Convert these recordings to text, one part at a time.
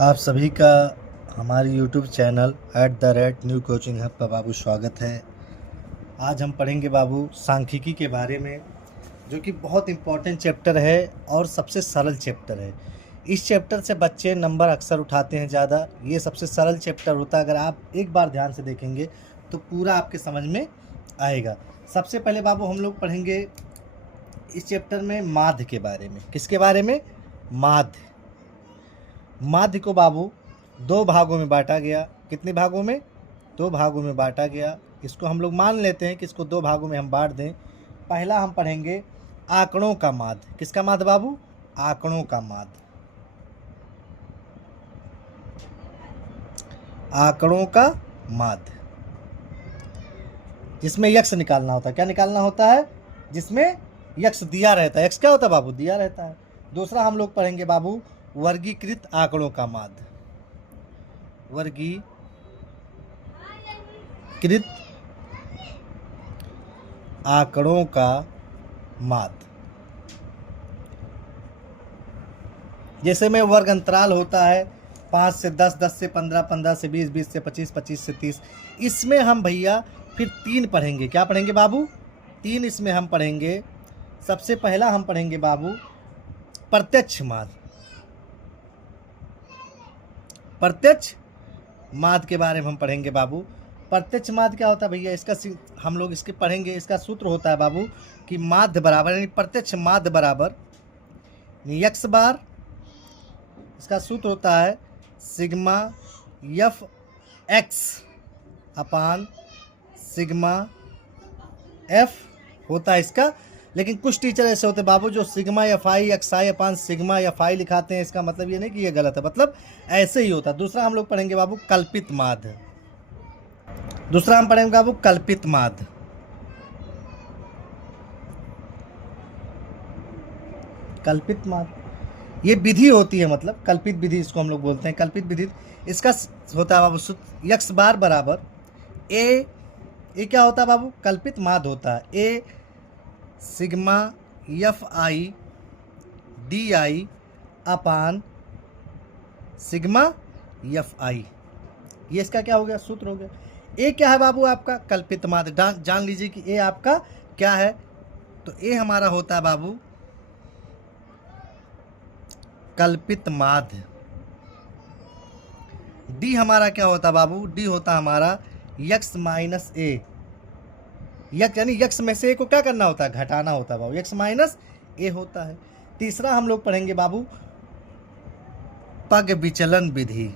आप सभी का हमारे YouTube channel @new coaching hub पर बाबू स्वागत है। आज हम पढ़ेंगे बाबू सांख्यिकी के बारे में, जो कि बहुत इम्पोर्टेंट चैप्टर है और सबसे सरल चैप्टर है। इस चैप्टर से बच्चे नंबर अक्सर उठाते हैं ज़्यादा। ये सबसे सरल चैप्टर होता है। अगर आप एक बार ध्यान से देखेंगे तो पूरा आपके समझ में आएगा। सबसे पहले बाबू हम लोग पढ़ेंगे इस चैप्टर में माध्य के बारे में। किसके बारे में? माध्य। माध्य को बाबू दो भागों में बांटा गया। कितने भागों में? दो भागों में बांटा गया। इसको हम लोग मान लेते हैं कि इसको दो भागों में हम बांट दें। पहला हम पढ़ेंगे आंकड़ों का माध्य। किसका माध्य बाबू? आंकड़ों का माध्य। आंकड़ों का माध्य, जिसमें यक्ष निकालना होता है। क्या निकालना होता है? जिसमें यक्ष दिया रहता है। यक्ष क्या होता है बाबू? दिया रहता है। दूसरा हम लोग पढ़ेंगे बाबू वर्गीकृत आंकड़ों का माध्य। वर्गीकृत आंकड़ों का माध्य, जैसे में वर्ग अंतराल होता है 5 से 10, 10 से 15, 15 से 20, 20 से 25, 25 से 30। इसमें हम भैया फिर 3 पढ़ेंगे। क्या पढ़ेंगे बाबू? 3 इसमें हम पढ़ेंगे। सबसे पहला हम पढ़ेंगे बाबू प्रत्यक्ष माध्य। प्रत्यक्ष माध्य के बारे में हम पढ़ेंगे बाबू। प्रत्यक्ष माध्य क्या होता है भैया? इसका हम लोग इसके पढ़ेंगे। इसका सूत्र होता है बाबू कि माध्य बराबर, यानी प्रत्यक्ष माध्य बराबर यक्स बार। इसका सूत्र होता है सिग्मा एफ एक्स अपान सिग्मा एफ होता है इसका। लेकिन कुछ टीचर ऐसे होते हैं बाबू जो सिग्मा एफ आई एक्स आई अपान सिग्मा एफ आई लिखाते हैं। इसका मतलब ये नहीं कि ये गलत है, मतलब ऐसे ही होता है। दूसरा हम लोग पढ़ेंगे बाबू कल्पित माध्य। दूसरा हम पढ़ेंगे बाबू कल्पित माध्य। कल्पित माध्य ये विधि होती है, मतलब कल्पित विधि इसको हम लोग बोलते हैं। कल्पित विधि इसका होता है बाबू सूत्र यक्स बार बराबर ए क्या होता है बाबू? कल्पित माध्य होता है A sigma F I D I upon sigma F I. ये इसका क्या हो गया? सूत्र हो गया। ए क्या है बाबू? आपका कल्पित माध्य। जान लीजिए कि ए आपका क्या है। तो ए हमारा होता है बाबू कल्पित माध्य। डी हमारा क्या होता है बाबू? डी होता हमारा यक्स माइनस ए। यक्स यानी यक्स में से ए को क्या करना होता है? घटाना होता है बाबू। यक्स माइनस ए होता है। तीसरा हम लोग पढ़ेंगे बाबू पग विचलन विधि।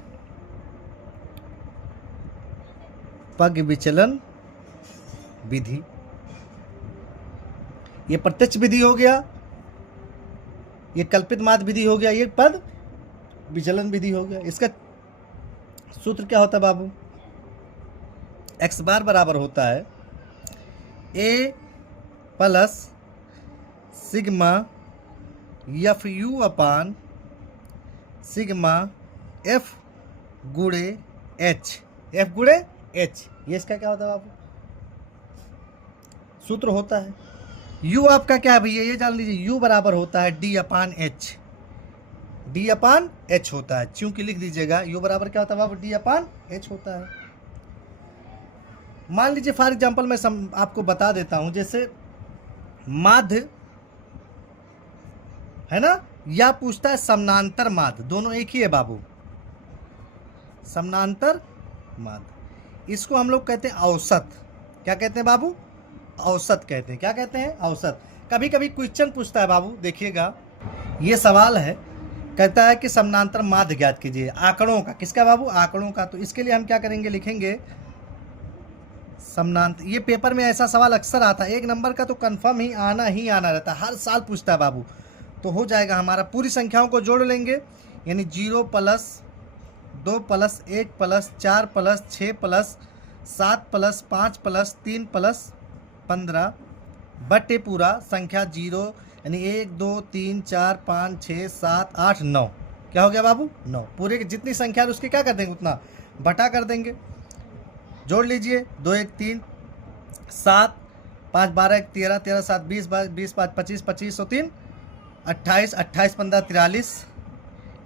पग विचलन विधि ये प्रत्यक्ष विधि हो गया, ये कल्पित माध्य विधि हो गया, ये पद विचलन विधि हो गया। इसका सूत्र क्या होता है बाबू? एक्स बार बराबर होता है A plus sigma F U upon sigma F गुणे एच। एफ गुणे एच, ये इसका क्या होता है बाबू? सूत्र होता है। यू आपका क्या है भैया? ये जान लीजिए यू बराबर होता है डी अपान एच। डी अपान एच होता है, चूंकि लिख दीजिएगा यू बराबर क्या होता है बाबू? डी अपान एच होता है। मान लीजिए फॉर एग्जांपल मैं आपको बता देता हूं, जैसे माध्य है ना, या पूछता है समानांतर माध्य। दोनों एक ही है बाबू, समानांतर माध्य। इसको हम लोग कहते हैं औसत। क्या कहते हैं बाबू? औसत कहते हैं। क्या कहते हैं? औसत। कभी कभी क्वेश्चन पूछता है बाबू, देखिएगा ये सवाल है, कहता है कि समानांतर माध्य ज्ञात कीजिए आंकड़ों का। किसका बाबू? आंकड़ों का। तो इसके लिए हम क्या करेंगे? लिखेंगे समानांतर। ये पेपर में ऐसा सवाल अक्सर आता है, 1 नंबर का तो कंफर्म ही आना रहता है, हर साल पूछता है बाबू। तो हो जाएगा हमारा, पूरी संख्याओं को जोड़ लेंगे, यानी 0 plus 2 plus 1 plus 4 plus 6 plus 7 plus 5 plus 3 plus 15 बटे पूरा संख्या 0, यानी 1 2 3 4 5 6 7 8 9। क्या हो गया बाबू? 9। पूरे की जितनी संख्या है उसके क्या कर देंगे? उतना बटा कर देंगे। जोड़ लीजिए 2 1 3 7 5 12 1 13 13 7 20 20 5 25 25 और 3 28 28 15 43,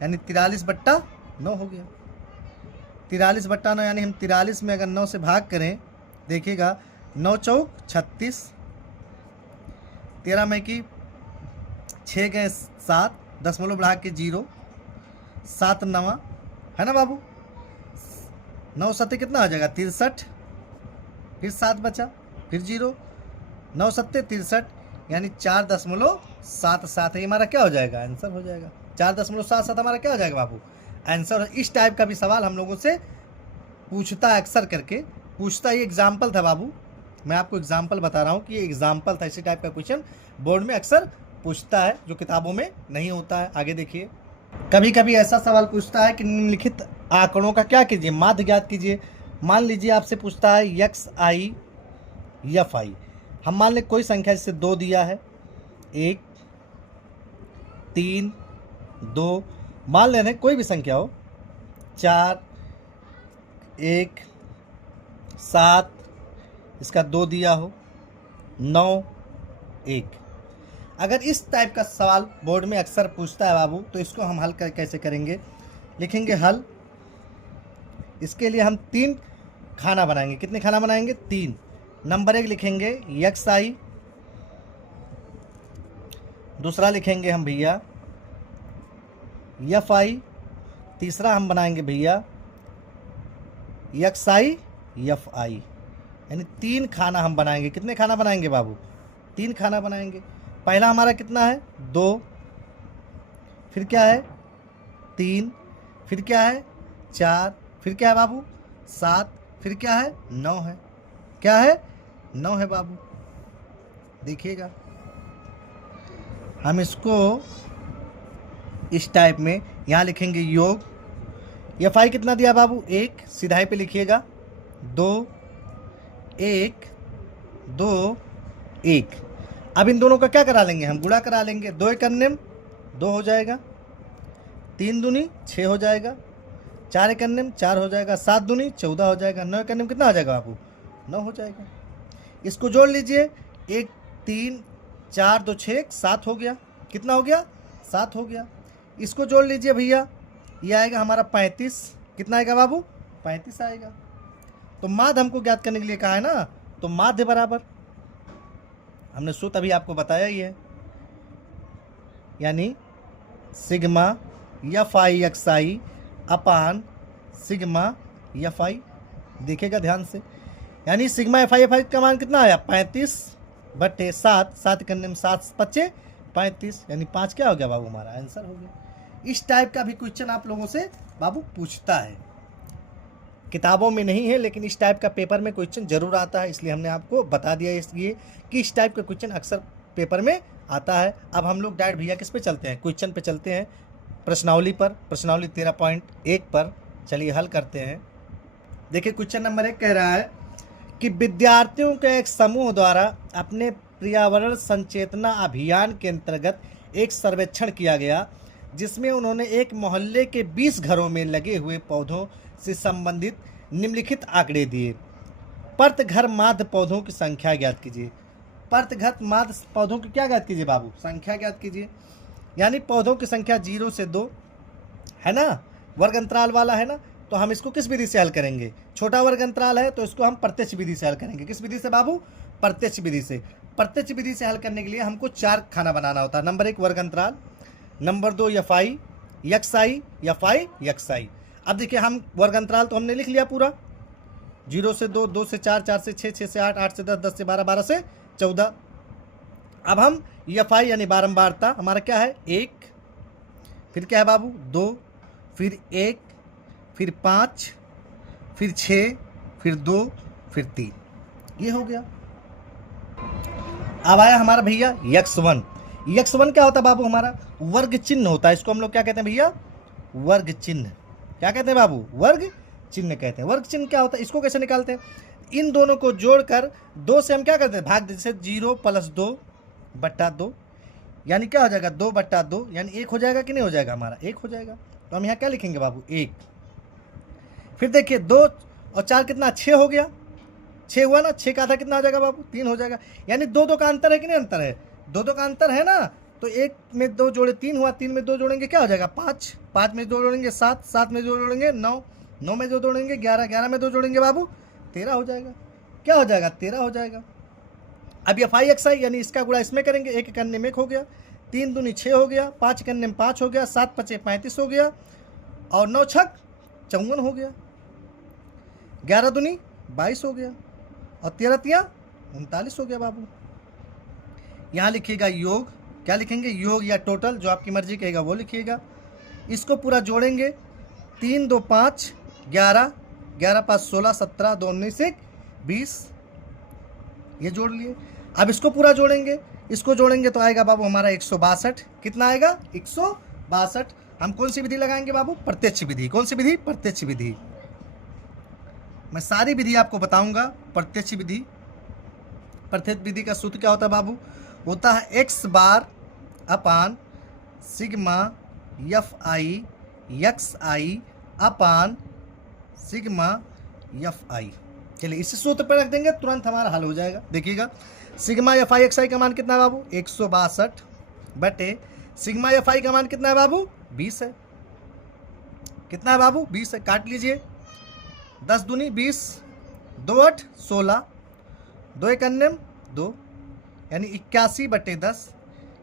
यानी 43 बट्टा 9 हो गया। 43/9 यानी हम 43 में अगर 9 से भाग करें, देखिएगा 9 चौक 36, 13 में की 6 गए 7, 10 बढ़ा के 0, 7 9 है ना बाबू, 9 7 कितना हो जाएगा 63, फिर 7 बचा, फिर 0, 9 7 63 यानी 4.77 ये हमारा क्या हो जाएगा, आंसर हो जाएगा। 4.77 हमारा क्या हो जाएगा बाबू, आंसर। इस टाइप का भी सवाल हम लोगों से पूछता है, अक्सर करके पूछता है। ये एग्जाम्पल था बाबू, मैं आपको एग्जाम्पल बता रहा हूँ कि ये एग्जाम्पल था। इसी टाइप का क्वेश्चन बोर्ड में अक्सर पूछता है, जो किताबों में नहीं होता है। आगे देखिए, कभी कभी ऐसा सवाल पूछता है कि निम्नलिखित आंकड़ों का क्या कीजिए, माध्य ज्ञात कीजिए। मान लीजिए आपसे पूछता है XI FI, हम मान लें कोई संख्या जैसे 2 दिया है, 1 3 2, मान ले रहे हैं कोई भी संख्या हो, 4 1 7, इसका 2 दिया हो, 9 1। अगर इस टाइप का सवाल बोर्ड में अक्सर पूछता है बाबू, तो इसको हम हल कैसे करेंगे, लिखेंगे हल। इसके लिए हम 3 खाना बनाएंगे। कितने खाना बनाएंगे, 3। नंबर 1 लिखेंगे XI, दूसरा लिखेंगे हम भैया FI, तीसरा हम बनाएंगे भैया XI FI, यानी 3 खाना हम बनाएंगे। कितने खाना बनाएंगे बाबू, 3 खाना बनाएंगे। पहला हमारा कितना है 2, फिर क्या है 3, फिर क्या है 4, फिर क्या है बाबू 7, फिर क्या है 9 है, क्या है 9 है बाबू। देखिएगा हम इसको इस टाइप में यहाँ लिखेंगे योग। FI कितना दिया बाबू 1, सीधाई पे लिखिएगा 2 1 2 1। अब इन दोनों का क्या करा लेंगे, हम गुणा करा लेंगे। 2 1 2 हो जाएगा, 3 दूनी 6 हो जाएगा, 4 1 4 हो जाएगा, 7 दूनी 14 हो जाएगा, 9 1 कितना हो जाएगा बाबू 9 हो जाएगा। इसको जोड़ लीजिए, 1 3 4 2 6 7 हो गया। कितना हो गया 7 हो गया। इसको जोड़ लीजिए भैया, ये आएगा हमारा 35। कितना आएगा बाबू 35 आएगा। तो माध्य हमको ज्ञात करने के लिए कहा है ना, तो माध्य बराबर हमने सूत्र अभी आपको बताया ही है, यानी सिग्मा FI XI अपान सिग्मा FI। देखिएगा ध्यान से, यानी सिग्मा FI का मान कितना आया 35/7, 7 करने में 7 5 35, यानी 5 क्या हो गया बाबू हमारा आंसर हो गया। इस टाइप का भी क्वेश्चन आप लोगों से बाबू पूछता है, किताबों में नहीं है लेकिन इस टाइप का पेपर में क्वेश्चन जरूर आता है, इसलिए हमने आपको बता दिया इसलिए कि इस टाइप का क्वेश्चन अक्सर पेपर में आता है। अब हम लोग डायरेक्ट भैया किस पे चलते हैं, क्वेश्चन पे चलते हैं, प्रश्नावली पर, प्रश्नावली 13.1 पर। चलिए हल करते हैं। देखिए क्वेश्चन नंबर 1 कह रहा है कि विद्यार्थियों के एक समूह द्वारा अपने पर्यावरण संचेतना अभियान के अंतर्गत एक सर्वेक्षण किया गया, जिसमें उन्होंने एक मोहल्ले के 20 घरों में लगे हुए पौधों से संबंधित निम्नलिखित आंकड़े दिए। प्रत घर माध्य पौधों की संख्या ज्ञात कीजिए। प्रत घर माध्य पौधों की क्या ज्ञात कीजिए बाबू, संख्या ज्ञात कीजिए। यानी पौधों की संख्या 0 से 2 है ना, वर्ग अंतराल वाला है ना, तो हम इसको किस विधि से हल करेंगे, छोटा वर्ग अंतराल है तो इसको हम प्रत्यक्ष विधि से हल करेंगे। किस विधि से बाबू, प्रत्यक्ष विधि से। प्रत्यक्ष विधि से हल करने के लिए हमको 4 खाना बनाना होता है। नंबर 1 वर्ग अंतराल, number 2 FI XI FI XI। अब देखिए हम वर्ग अंतराल तो हमने लिख लिया पूरा, 0 से 2, 2 से 4, 4 से 6, 6 से 8, 8 से 10, 10 से 12, 12 से 14। अब हम FI यानी बारंबारता हमारा क्या है 1, फिर क्या है बाबू 2, फिर 1, फिर 5, फिर 6, फिर 2, फिर 3, ये हो गया। अब आया हमारा भैया x1। x1 क्या होता है बाबू, हमारा वर्ग चिन्ह होता है। इसको हम लोग क्या कहते हैं भैया, वर्ग चिन्ह। क्या कहते हैं बाबू, वर्ग चिन्ह कहते हैं। वर्ग चिन्ह क्या होता है, इसको कैसे निकालते हैं, इन दोनों को जोड़कर 2 से हम क्या करते हैं भाग देते, जैसे 0 + 2/2, यानी क्या हो जाएगा 2/2, यानी 1 हो जाएगा कि नहीं हो जाएगा, हमारा 1 हो जाएगा। तो हम यहाँ क्या लिखेंगे बाबू 1। फिर देखिए 2 और 4 कितना 6 हो गया, 6 हुआ ना, 6 का आधा कितना हो जाएगा बाबू 3 हो जाएगा। यानी 2 2 का अंतर है कि नहीं, अंतर है, 2 2 का अंतर है ना, तो 1 में 2 जोड़े 3 हुआ, 3 में 2 जोड़ेंगे क्या हो जाएगा 5, 5 में 2 जोड़ेंगे 7, 7 में 2 जोड़ेंगे 9, 9 में 2 जोड़ेंगे 11, 11 में 2 जोड़ेंगे बाबू 13 हो जाएगा। क्या हो जाएगा 13 हो जाएगा। अब ये फाई एक्स आई यानी इसका गुणा इसमें करेंगे, 1 एक अन्य में एक हो गया, 3 दूनी 6 हो गया, 5 एक अन्य में 5 हो गया, 7 पचे 35 हो गया और 9 छक 54 हो गया, 11 दूनी 22 हो गया और 13 तिया 39 हो गया बाबू। यहाँ लिखिएगा योग, क्या लिखेंगे योग या टोटल, जो आपकी मर्जी कहेगा वो लिखिएगा। इसको पूरा जोड़ेंगे, 3 2 5 11, 11 5 16, 17 2 19 1 20, ये जोड़ लिए। अब इसको पूरा जोड़ेंगे, इसको जोड़ेंगे तो आएगा बाबू हमारा 162। कितना आएगा 162। हम कौन सी विधि लगाएंगे बाबू, प्रत्यक्ष विधि। कौन सी विधि, प्रत्यक्ष विधि। मैं सारी विधि आपको बताऊंगा। प्रत्यक्ष विधि, प्रत्यक्ष विधि का सूत्र क्या होता है बाबू, होता है x बार अपान सिग्मा एफ आई एक्स आई अपान सिग्मा एफ आई। चलिए इस सूत्र पर रख देंगे, तुरंत हमारा हल हो जाएगा। देखिएगा सिग्मा एफ आई एक्स आई का मान कितना है बाबू 162 बटे सिग्मा एफ आई का मान कितना है बाबू 20 है। कितना है बाबू 20 है। काट लीजिए, 10 दूनी 20, 2 8 16, 2 एक अन्य 2 यानी 81 बटे 10।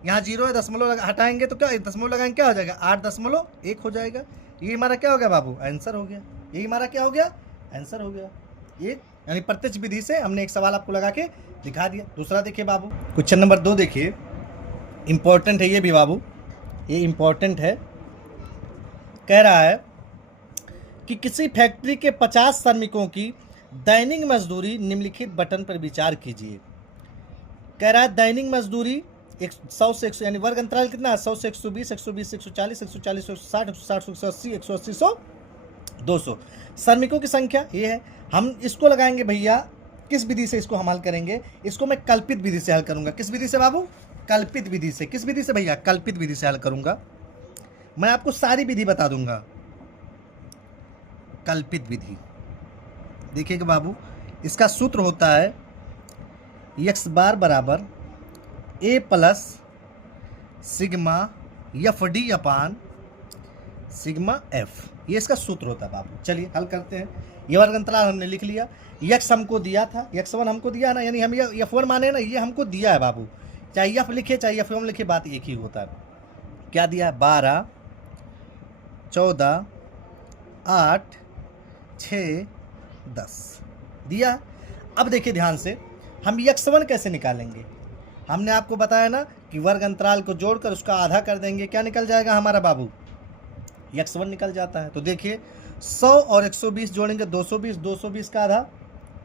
यहाँ 0 है, दशमलव हटाएंगे तो क्या दशमलव लगाएंगे क्या हो जाएगा 8.1 हो जाएगा। ये हमारा क्या हो गया बाबू आंसर हो गया। ये हमारा क्या हो गया आंसर हो गया। एक यानी प्रत्यक्ष विधि से हमने एक सवाल आपको लगा के दिखा दिया। दूसरा देखिए बाबू, क्वेश्चन नंबर 2 देखिए, इंपॉर्टेंट है ये भी बाबू, ये इंपॉर्टेंट है। कह रहा है कि किसी फैक्ट्री के 50 श्रमिकों की दैनिक मजदूरी निम्नलिखित बटन पर विचार कीजिए। कह रहा है दैनिक मजदूरी 100 से 100 यानी वर्ग अंतराल कितना है 100 से 120, 120 140, 140 160, 160 180, 180 100 200। श्रमिकों की संख्या ये है। हम इसको लगाएंगे भैया, किस विधि से इसको हम हल करेंगे, इसको मैं कल्पित विधि से हल करूंगा। किस विधि से बाबू, कल्पित विधि से। किस विधि से भैया, कल्पित विधि से हल करूंगा। मैं आपको सारी विधि बता दूंगा। कल्पित विधि देखिएगा बाबू, इसका सूत्र होता है एक्स बार बराबर A plus sigma F D upon sigma F, ये इसका सूत्र होता है बाबू। चलिए हल करते हैं। ये वर्ग अंतराल हमने लिख लिया, यक्स हमको दिया था, x1 हमको दिया ना, यानी हम ये f1 माने ना, ये हमको दिया है बाबू। चाहे f लिखे चाहे f1 लिखे, बात एक ही होता है। क्या दिया है 12 14 8 6 10 दिया। अब देखिए ध्यान से, हम x1 कैसे निकालेंगे। हमने आपको बताया ना कि वर्ग अंतराल को जोड़कर उसका आधा कर देंगे, क्या निकल जाएगा हमारा बाबू x1 निकल जाता है। तो देखिए 100 और 120 जोड़ेंगे 220, 220 का आधा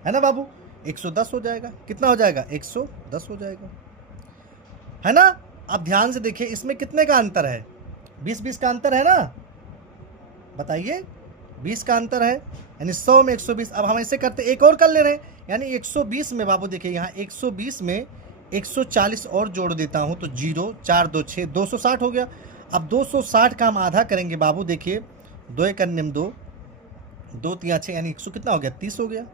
है ना बाबू 110 हो जाएगा। कितना हो जाएगा 110 हो जाएगा, है ना। अब ध्यान से देखिए, इसमें कितने का अंतर है 20-20 का अंतर है ना, बताइए 20 का अंतर है, यानी 100 में 120। अब हम ऐसे करते एक और कर ले रहे हैं, यानी 120 में बाबू देखिए यहाँ 120 में 140 और जोड़ देता हूँ तो 0 4 2 6 260 हो गया। अब 260 का हम आधा करेंगे बाबू, देखिए 2 एक अन्य 2 2 3 6 यानी 100 कितना हो गया 30 हो गया।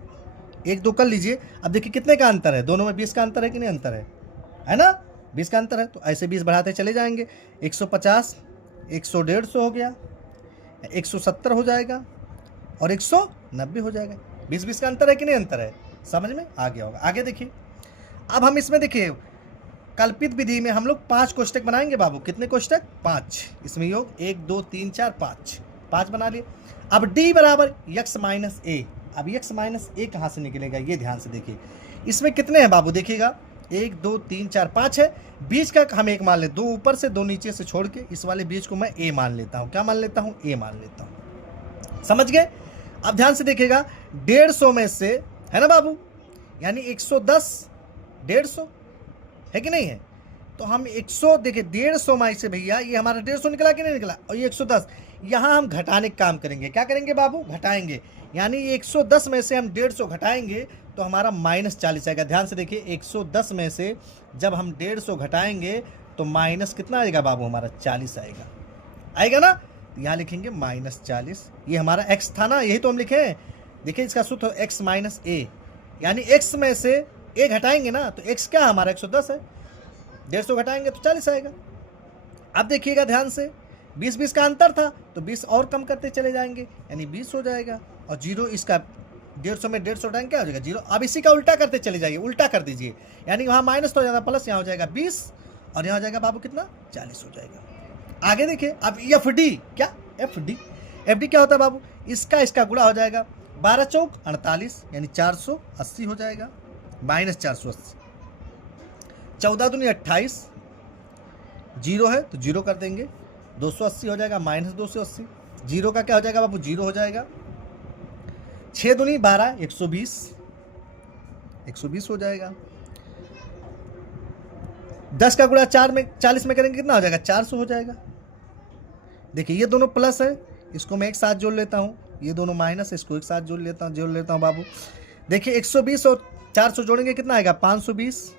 1 2 कर लीजिए। अब देखिए कितने का अंतर है, दोनों में 20 का अंतर है कि नहीं, अंतर है ना, 20 का अंतर है। तो ऐसे 20 बढ़ाते चले जाएंगे, 150 100 150 हो गया, 170 हो जाएगा और 190 हो जाएगा। 20-20 का अंतर है कि नहीं, अंतर है, समझ में आ गया होगा। आगे देखिए, अब हम इसमें देखिए कल्पित विधि में हम लोग 5 कोष्टक बनाएंगे बाबू। कितने कोष्टक 5, इसमें योग 1 2 3 4 5 बना लिए। अब d बराबर x माइनस ए। अब x माइनस ए कहाँ से निकलेगा, ये ध्यान से देखिए। इसमें कितने हैं बाबू, देखिएगा 1 2 3 4 5 है। बीच का हम एक मान ले, 2 ऊपर से 2 नीचे से छोड़ के इस वाले बीच को मैं a मान लेता हूँ। क्या मान लेता हूँ, a मान लेता हूँ, समझ गए। अब ध्यान से देखिएगा 150 में से, है ना बाबू, यानी 110 150 है कि नहीं है। तो हम 100 देखिए 150 माई से भैया ये हमारा 150 निकला कि नहीं निकला, और ये 110 यहाँ हम घटाने का काम करेंगे। क्या करेंगे बाबू, घटाएंगे। यानी 110 में से हम 150 घटाएंगे तो हमारा -40 आएगा। ध्यान से देखिए 110 में से जब हम 150 घटाएंगे तो माइनस कितना आएगा बाबू, हमारा 40 आएगा, आएगा ना। यहाँ लिखेंगे -40, ये हमारा x था ना, यही तो हम लिखे हैं। देखिए इसका सूत्र x माइनस ए, यानी x में से a घटाएंगे ना तो x क्या हमारा 110 है, 150 घटाएंगे तो 40 आएगा। अब देखिएगा ध्यान से, 20-20 का अंतर था तो 20 और कम करते चले जाएंगे, यानी 20 हो जाएगा। और जीरो इसका 150 में 150 टाइम क्या हो जाएगा, जीरो। अब इसी का उल्टा करते चले जाइए, उल्टा कर दीजिए, यानी वहाँ माइनस तो हो जाएगा, प्लस यहाँ हो जाएगा 20 और यहाँ हो जाएगा बाबू कितना, 40 हो जाएगा। आगे देखिए, अब एफ डी, क्या एफ डी क्या होता है बाबू, इसका गुणा हो जाएगा, 12 चौक 48 यानी 480 हो जाएगा, माइनस 480, 14 दूनी 28, जीरो है तो जीरो कर देंगे, 280 हो जाएगा, माइनस 280, जीरो का क्या हो जाएगा बाबू, जीरो हो जाएगा, 6 दूनी 12, 120 हो जाएगा, 10 का गुणा 40 में करेंगे कितना हो जाएगा, 400 हो जाएगा। देखिए ये दोनों प्लस है, इसको मैं एक साथ जोड़ लेता हूँ, ये दोनों माइनस है, इसको एक साथ जोड़ लेता हूँ बाबू। देखिए 120 और 400 जोड़ेंगे कितना आएगा, 520,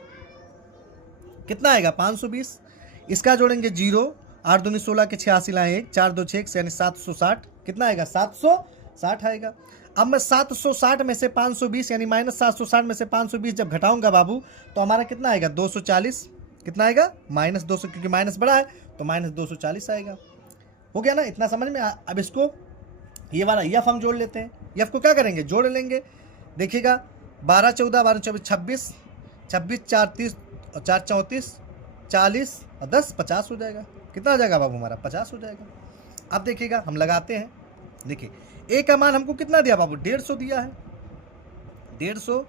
कितना आएगा 520, इसका जोड़ेंगे जीरो, 8 दूनी 16 के 86 लाए 1, 4 2 6 यानी 760, कितना आएगा 760 आएगा। अब मैं 760 में से 520 यानी माइनस 760 में से 520 जब घटाऊंगा बाबू तो हमारा कितना आएगा 240, कितना आएगा माइनस 200, क्योंकि माइनस बड़ा है तो माइनस 240 आएगा। हो गया ना, इतना समझ में अब इसको ये वाला यफ हम जोड़ लेते हैं, यफ को क्या करेंगे, जोड़ लेंगे। देखिएगा 12 14 12 24 26, 26 4 30 और 4 34, 40 और 10 50 हो जाएगा। कितना हो जाएगा बाबू हमारा, 50 हो जाएगा। अब देखिएगा हम लगाते हैं, देखिए ए का मान हमको कितना दिया बाबू, 150 दिया है, 150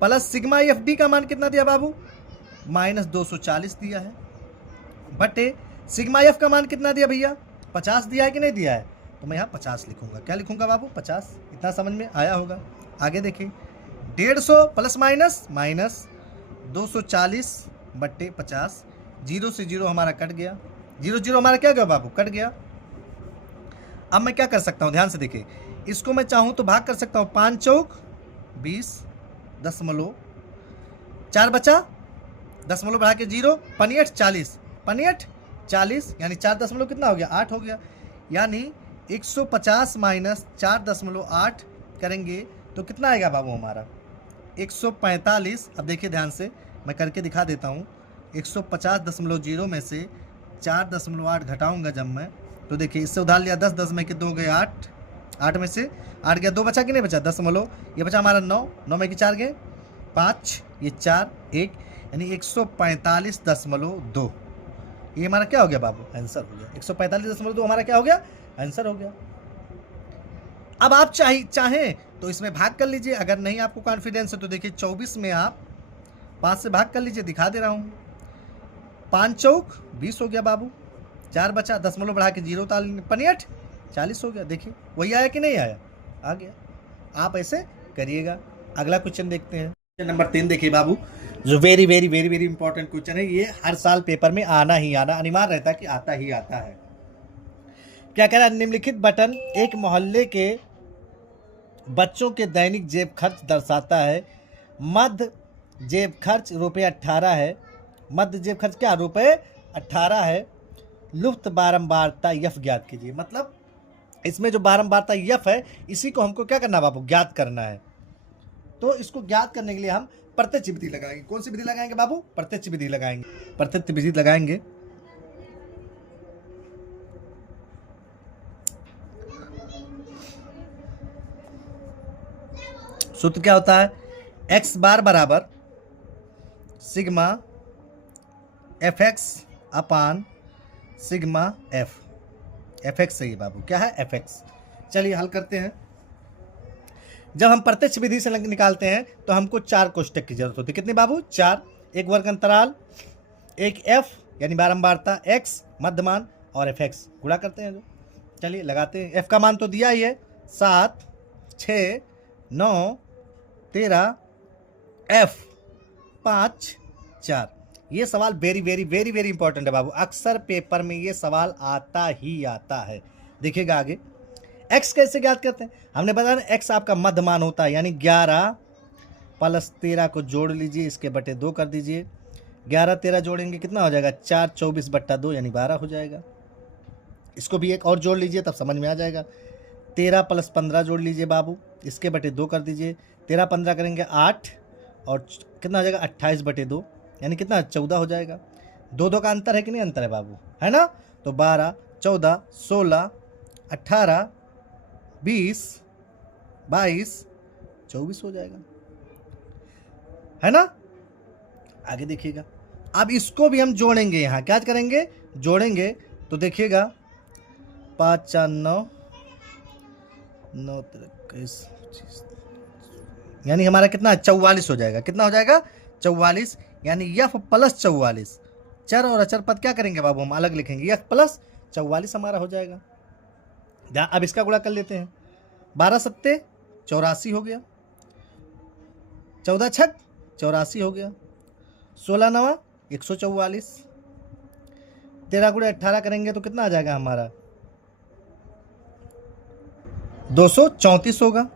प्लस सिग्मा एफ डी का मान कितना दिया बाबू, माइनस 240 दिया है, बटे सिग्मा एफ का मान कितना दिया भैया, 50 दिया है कि नहीं दिया है, तो मैं यहाँ 50 लिखूंगा। क्या लिखूंगा बाबू, 50। इतना समझ में आया होगा। आगे देखिए 150 प्लस माइनस 240 बट्टे 50, जीरो से जीरो हमारा कट गया, जीरो जीरो हमारा क्या गया बाबू, कट गया। अब मैं क्या कर सकता हूँ, ध्यान से देखिए, इसको मैं चाहूँ तो भाग कर सकता हूँ, 5 चौक 20, 10 बचा, 10 बढ़ा के जीरो, पनियट 40 यानी 4 कितना हो गया, 8 हो गया, यानी 150 माइनस 4.8 करेंगे तो कितना आएगा बाबू हमारा, 145। अब देखिए ध्यान से मैं करके दिखा देता हूँ, 150.0 में से 4.8 घटाऊंगा जब मैं, तो देखिए इससे उधार लिया 10, 10 में के 2 गए 8, 8 में से 8 गया, 2 बचा कि नहीं बचा, 10, ये बचा हमारा 9, 9 में के 4 गए 5, ये 4 1, यानी 145.2, ये हमारा क्या हो गया बाबू, आंसर हो गया। 145.2 हमारा क्या हो गया, आंसर हो गया। अब आप चाहें तो इसमें भाग कर लीजिए, अगर नहीं आपको कॉन्फिडेंस है तो देखिए 24 में आप 5 से भाग कर लीजिए, दिखा दे रहा हूँ, 5 चौक 20 हो गया बाबू, 4 बचा, 10 बढ़ा के जीरो पनियट 40 हो गया। देखिए वही आया कि नहीं आया, आ गया। आप ऐसे करिएगा। अगला क्वेश्चन देखते हैं, क्वेश्चन नंबर 3 देखिए बाबू, जो very very very very important question है, ये हर साल पेपर में आना ही आना अनिवार्य रहता है कि आता ही आता है। क्या कह रहा है, निम्नलिखित बटन एक मोहल्ले के बच्चों के दैनिक जेब खर्च दर्शाता है। मध्य जेब खर्च ₹18 है, मध्य जेब खर्च क्या ₹18 है। लुप्त बारंबारता यफ ज्ञात कीजिए। मतलब इसमें जो बारंबारता यफ है इसी को हमको क्या करना बाबू, ज्ञात करना है। तो इसको ज्ञात करने के लिए हम प्रत्यक्ष विधि लगाएंगे। कौन सी विधि लगाएंगे बाबू, प्रत्यक्ष विधि लगाएंगे, प्रत्यक्ष विधि लगाएंगे। सूत्र क्या होता है, x बार बराबर सिग्मा एफ एक्स अपान सिग्मा एफ एक्स सही बाबू, क्या है एफ एक्स। चलिए हल करते हैं। जब हम प्रत्यक्ष विधि से निकालते हैं तो हमको 4 कोष्टक की जरूरत होती है। कितने बाबू, 4। एक वर्ग अंतराल, एक एफ यानी बारंबारता, एक्स मध्यमान और एफ एक्स गुणा करते हैं। जो चलिए लगाते हैं। एफ का मान तो दिया ही है, 7 6 9 13, एफ 5 4। ये सवाल very very very very important है बाबू, अक्सर पेपर में ये सवाल आता ही आता है। देखिएगा आगे, x कैसे ज्ञात करते हैं। हमने बताया x आपका मध्यमान होता है, यानी 11 प्लस 13 को जोड़ लीजिए, इसके बटे 2 कर दीजिए। 11 13 जोड़ेंगे कितना हो जाएगा, 4 24 बट्टा 2 यानी 12 हो जाएगा। इसको भी एक और जोड़ लीजिए तब समझ में आ जाएगा। 13 प्लस 15 जोड़ लीजिए बाबू, इसके बटे 2 कर दीजिए। 13 15 करेंगे 8 और कितना हो जाएगा 28 बटे 2 यानी कितना 14 हो जाएगा। 2 का अंतर है कि नहीं, अंतर है बाबू, है ना। तो 12, 14, 16, 18, 20, 22, 24 हो जाएगा, है ना। आगे देखिएगा, अब इसको भी हम जोड़ेंगे, यहाँ क्या करेंगे, जोड़ेंगे। तो देखिएगा 5 4 9 9 21, यानी हमारा कितना 44 हो जाएगा। कितना हो जाएगा 44, यानी यफ प्लस 44। चर और अचर पद क्या करेंगे बाबू, हम अलग लिखेंगे, यफ प्लस 44 हमारा हो जाएगा। ध्यान, अब इसका गुणा कर लेते हैं। 12 सत्ते 84 हो गया, 14 छक 84 हो गया, 16 नवा 144, 13 गुणे 18 करेंगे तो कितना आ जाएगा हमारा 234 होगा।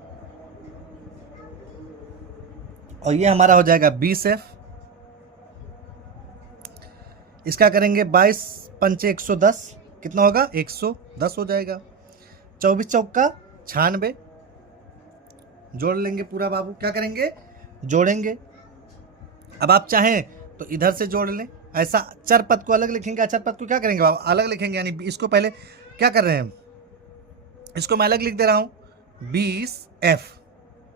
और ये हमारा हो जाएगा 20F। इसका करेंगे 22 पंचे 110, कितना होगा 110 हो जाएगा। 24 चौका 96, जोड़ लेंगे पूरा बाबू, क्या करेंगे जोड़ेंगे। अब आप चाहें तो इधर से जोड़ लें, ऐसा चर पद को अलग लिखेंगे, अचर पद को क्या करेंगे बाबू अलग लिखेंगे। यानी इसको पहले क्या कर रहे हैं, इसको मैं अलग लिख दे रहा हूँ, 20F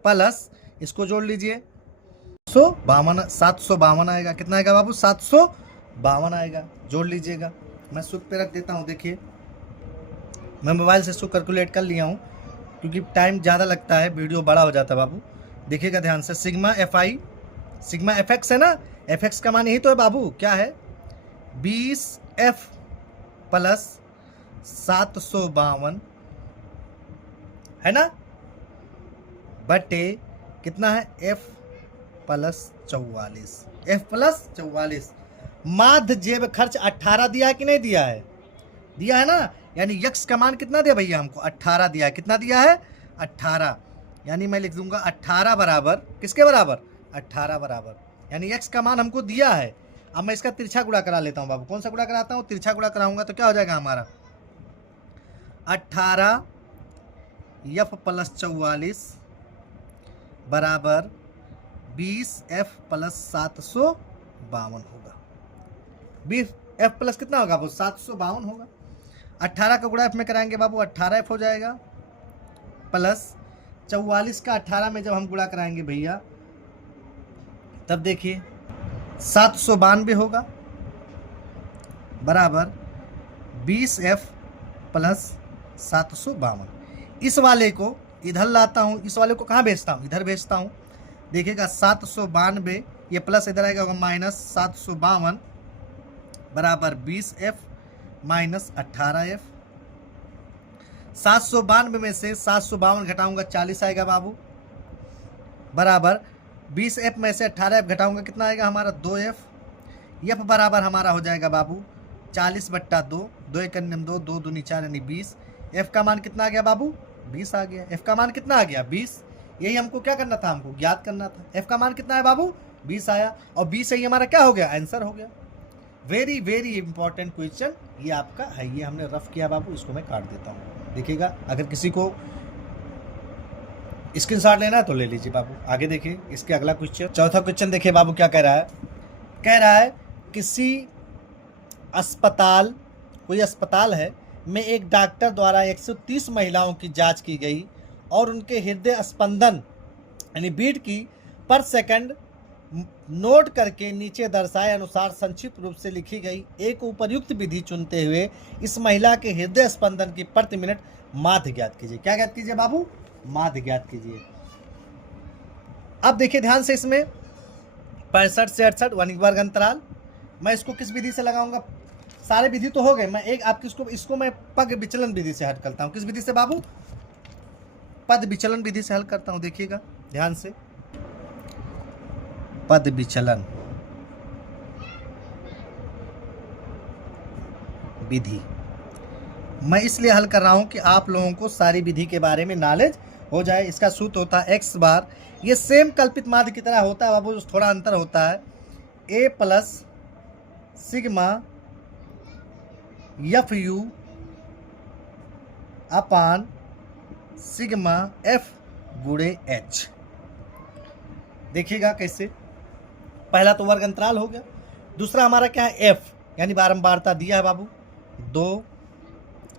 प्लस इसको जोड़ लीजिए 752 आएगा। कितना आएगा बाबू 752 आएगा, जोड़ लीजिएगा। मैं सूत्र पे रख देता हूँ, देखिए मैं मोबाइल से इसको कैलकुलेट कर लिया हूँ, क्योंकि टाइम ज़्यादा लगता है, वीडियो बड़ा हो जाता है बाबू। देखिएगा ध्यान से, सिग्मा FI सिग्मा FX है ना, FX का मान यही तो है बाबू, क्या है 20F प्लस 752, है ना, बटे कितना है F प्लस 44, F प्लस 44। माध्य जेब खर्च 18 दिया है कि नहीं दिया है, दिया है ना। यानी यक्स का मान कितना दिया भैया हमको 18 दिया है। कितना दिया है 18, यानी मैं लिख दूंगा 18 बराबर किसके बराबर 18 बराबर, यानी यक्स का मान हमको दिया है। अब मैं इसका तिरछा गुणा करा लेता हूँ बाबू। कौन सा गुणा कराता हूँ, तिरछा गुणा कराऊंगा तो क्या हो जाएगा हमारा 18 F प्लस 44 बराबर 20F प्लस 752 होगा। 20F प्लस कितना होगा वो 752 होगा। 18 का गुणा F में कराएंगे बाबू 18F हो जाएगा, प्लस 44 का 18 में जब हम गुणा कराएंगे भैया, तब देखिए 792 होगा बराबर 20F प्लस 752। इस वाले को इधर लाता हूँ, इस वाले को कहाँ भेजता हूँ, इधर भेजता हूँ। देखिएगा 792, ये प्लस इधर आएगा माइनस 752 बराबर 20F माइनस 18F। 792 में से 752 घटाऊंगा 40 आएगा बाबू, बराबर 20F में से 18F घटाऊंगा कितना आएगा हमारा 2F। F बराबर हमारा हो जाएगा बाबू 40/2, 2 1 2, 2 दूनी 4 यानी 20। F का मान कितना आ गया बाबू 20 आ गया। F का मान कितना आ गया 20, यही हमको क्या करना था, हमको ज्ञात करना था। F का मान कितना है बाबू 20 आया, और 20 से ही हमारा क्या हो गया आंसर हो गया। वेरी वेरी इंपॉर्टेंट क्वेश्चन ये आपका है, ये हमने रफ किया बाबू, इसको मैं काट देता हूँ। देखिएगा अगर किसी को स्क्रीनशॉट लेना है तो ले लीजिए बाबू। आगे देखिए इसके अगला क्वेश्चन, चौथा क्वेश्चन देखिए बाबू क्या कह रहा है। कह रहा है किसी अस्पताल, कोई अस्पताल है में एक डॉक्टर द्वारा 130 महिलाओं की जांच की गई और उनके हृदय स्पंदन यानी बीट की पर सेकंड नोट करके नीचे दर्शाए अनुसार संक्षिप्त रूप से लिखी गई एक उपर्युक्त विधि चुनते हुए इस महिला के हृदय स्पंदन की प्रति मिनट माध्य ज्ञात कीजिए। क्या ज्ञात कीजिए बाबू, माध्य ज्ञात कीजिए। अब देखिए ध्यान से, इसमें 65 से 68 वर्ग अंतराल, मैं इसको किस विधि से लगाऊंगा, सारे विधि तो हो गए, मैं एक आपकी इसको मैं पग विचलन विधि से हल करता हूँ। किस विधि से बाबू, पद विचलन विधि से हल करता हूँ। देखिएगा ध्यान से, पद विचलन विधि मैं इसलिए हल कर रहा हूं कि आप लोगों को सारी विधि के बारे में नॉलेज हो जाए। इसका सूत्र होता है x बार, ये सेम कल्पित माध्य की तरह होता है बाबू, थोड़ा अंतर होता है, a plus sigma F U upon sigma F गुणे h। देखिएगा कैसे, पहला तो वर्ग अंतराल हो गया, दूसरा हमारा क्या है f, यानी बारंबारता दिया है बाबू, 2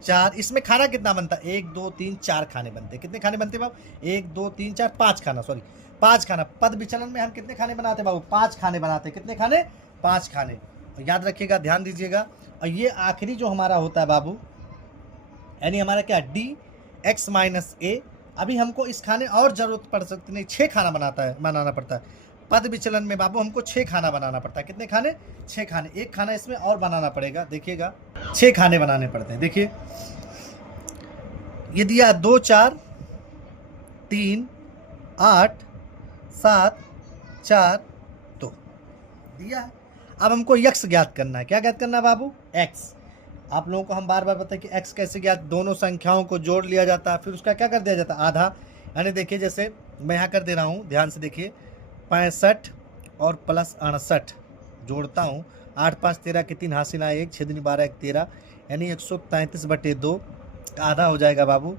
4, इसमें खाना कितना बनता है? 1 2 3 4 खाने बनते हैं। कितने खाने बनते हैं बाबू? 1 2 3 4 5 खाना, सॉरी 5 खाना। पद विचलन में हम कितने खाने बनाते हैं बाबू? 5 खाने बनाते हैं। कितने खाने? 5 खाने। और याद रखिएगा, ध्यान दीजिएगा। और ये आखिरी जो हमारा होता है बाबू, यानी हमारा क्या, डी एक्स माइनस ए। अभी हमको इस खाने और ज़रूरत पड़ सकती नहीं, 6 खाना बनाना पड़ता है। पद विचलन में बाबू हमको 6 खाना बनाना पड़ता है। कितने खाने? 6 खाने। एक खाना इसमें और बनाना पड़ेगा, देखिएगा 6 खाने बनाने पड़ते हैं। देखिए ये दिया 2 4 3 8 7 4 2 दिया है। अब हमको यक्स ज्ञात करना है। क्या ज्ञात करना है बाबू? एक्स। आप लोगों को हम बार बार बताएं कि एक्स कैसे ज्ञात, दोनों संख्याओं को जोड़ लिया जाता है, फिर उसका क्या कर दिया जाता है? आधा। यानी देखिए, जैसे मैं यहाँ कर दे रहा हूँ, ध्यान से देखिए, 65 और प्लस 68 जोड़ता हूँ। 8 5 13 के 3 हासिल आए 1, 6 दूनी 12 1 13, यानी 133/2 आधा हो जाएगा बाबू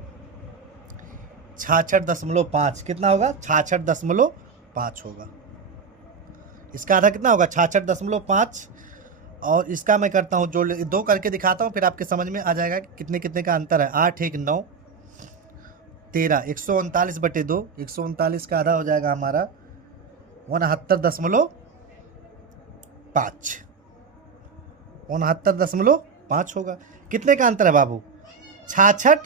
66.5। कितना होगा? 66.5 होगा। इसका आधा कितना होगा? 66.5। और इसका मैं करता हूँ जोड़, 2 करके दिखाता हूँ, फिर आपके समझ में आ जाएगा कि कितने कितने का अंतर है। 8 1 9 13, 139/2। 139 का आधा हो जाएगा हमारा 69.5। 69.5 होगा। कितने का अंतर है बाबू? 66।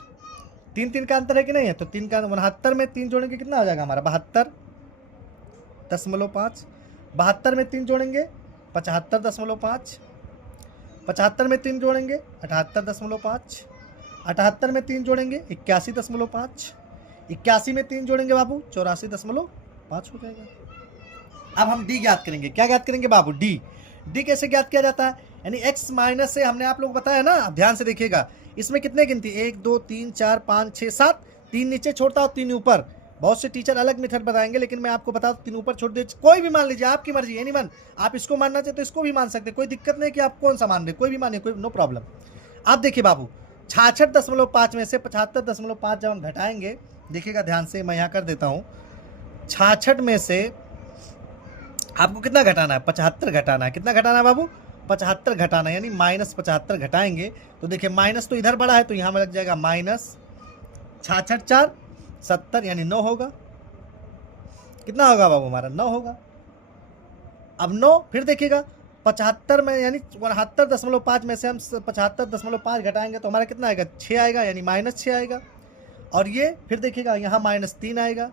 3 3 का अंतर है कि नहीं है? तो 3 का 69 में 3 जोड़ेंगे कितना हो जाएगा हमारा? 72.5। 72 में 3 जोड़ेंगे 75.5। 75 में 3 जोड़ेंगे 78.5। 78 में 3 जोड़ेंगे 81.5। 81 में 3 जोड़ेंगे बाबू 84.5 हो जाएगा। अब हम डी ज्ञात करेंगे। क्या ज्ञात करेंगे बाबू? डी। डी कैसे ज्ञात किया जाता है? यानी एक्स माइनस से हमने आप लोग बताया ना, ध्यान से देखिएगा। इसमें कितने गिनती? 1 2 3 4 5 6 7। 3 नीचे छोड़ता हूँ, 3 ऊपर। बहुत से टीचर अलग मेथड बताएंगे, लेकिन मैं आपको बता दूं 3 ऊपर छोड़ दीजिए, कोई भी मान लीजिए, आपकी मर्जी। एनी वन, आप इसको मानना चाहते तो इसको भी मान सकते, कोई दिक्कत नहीं कि आप कौन सा मान रहे, कोई भी मानिए, कोई नो प्रॉब्लम। आप देखिए बाबू, 66.5 में से 75.5 जब हम घटाएंगे, देखिएगा ध्यान से, मैं यहाँ कर देता हूँ। 66 में से आपको कितना घटाना है? 75 घटाना है। कितना घटाना है बाबू? 75 घटाना है, यानी -75 घटाएंगे। तो देखिए माइनस तो इधर बड़ा है, तो यहाँ में लग जाएगा माइनस 66 4 70, यानी 9 होगा। कितना होगा बाबू हमारा? 9 होगा। अब 9 फिर देखिएगा 75 में, यानी 69.5 में से हम 75.5 घटाएंगे तो हमारा कितना आएगा? 6 आएगा, यानी -6 आएगा। और ये फिर देखिएगा यहाँ -3 आएगा,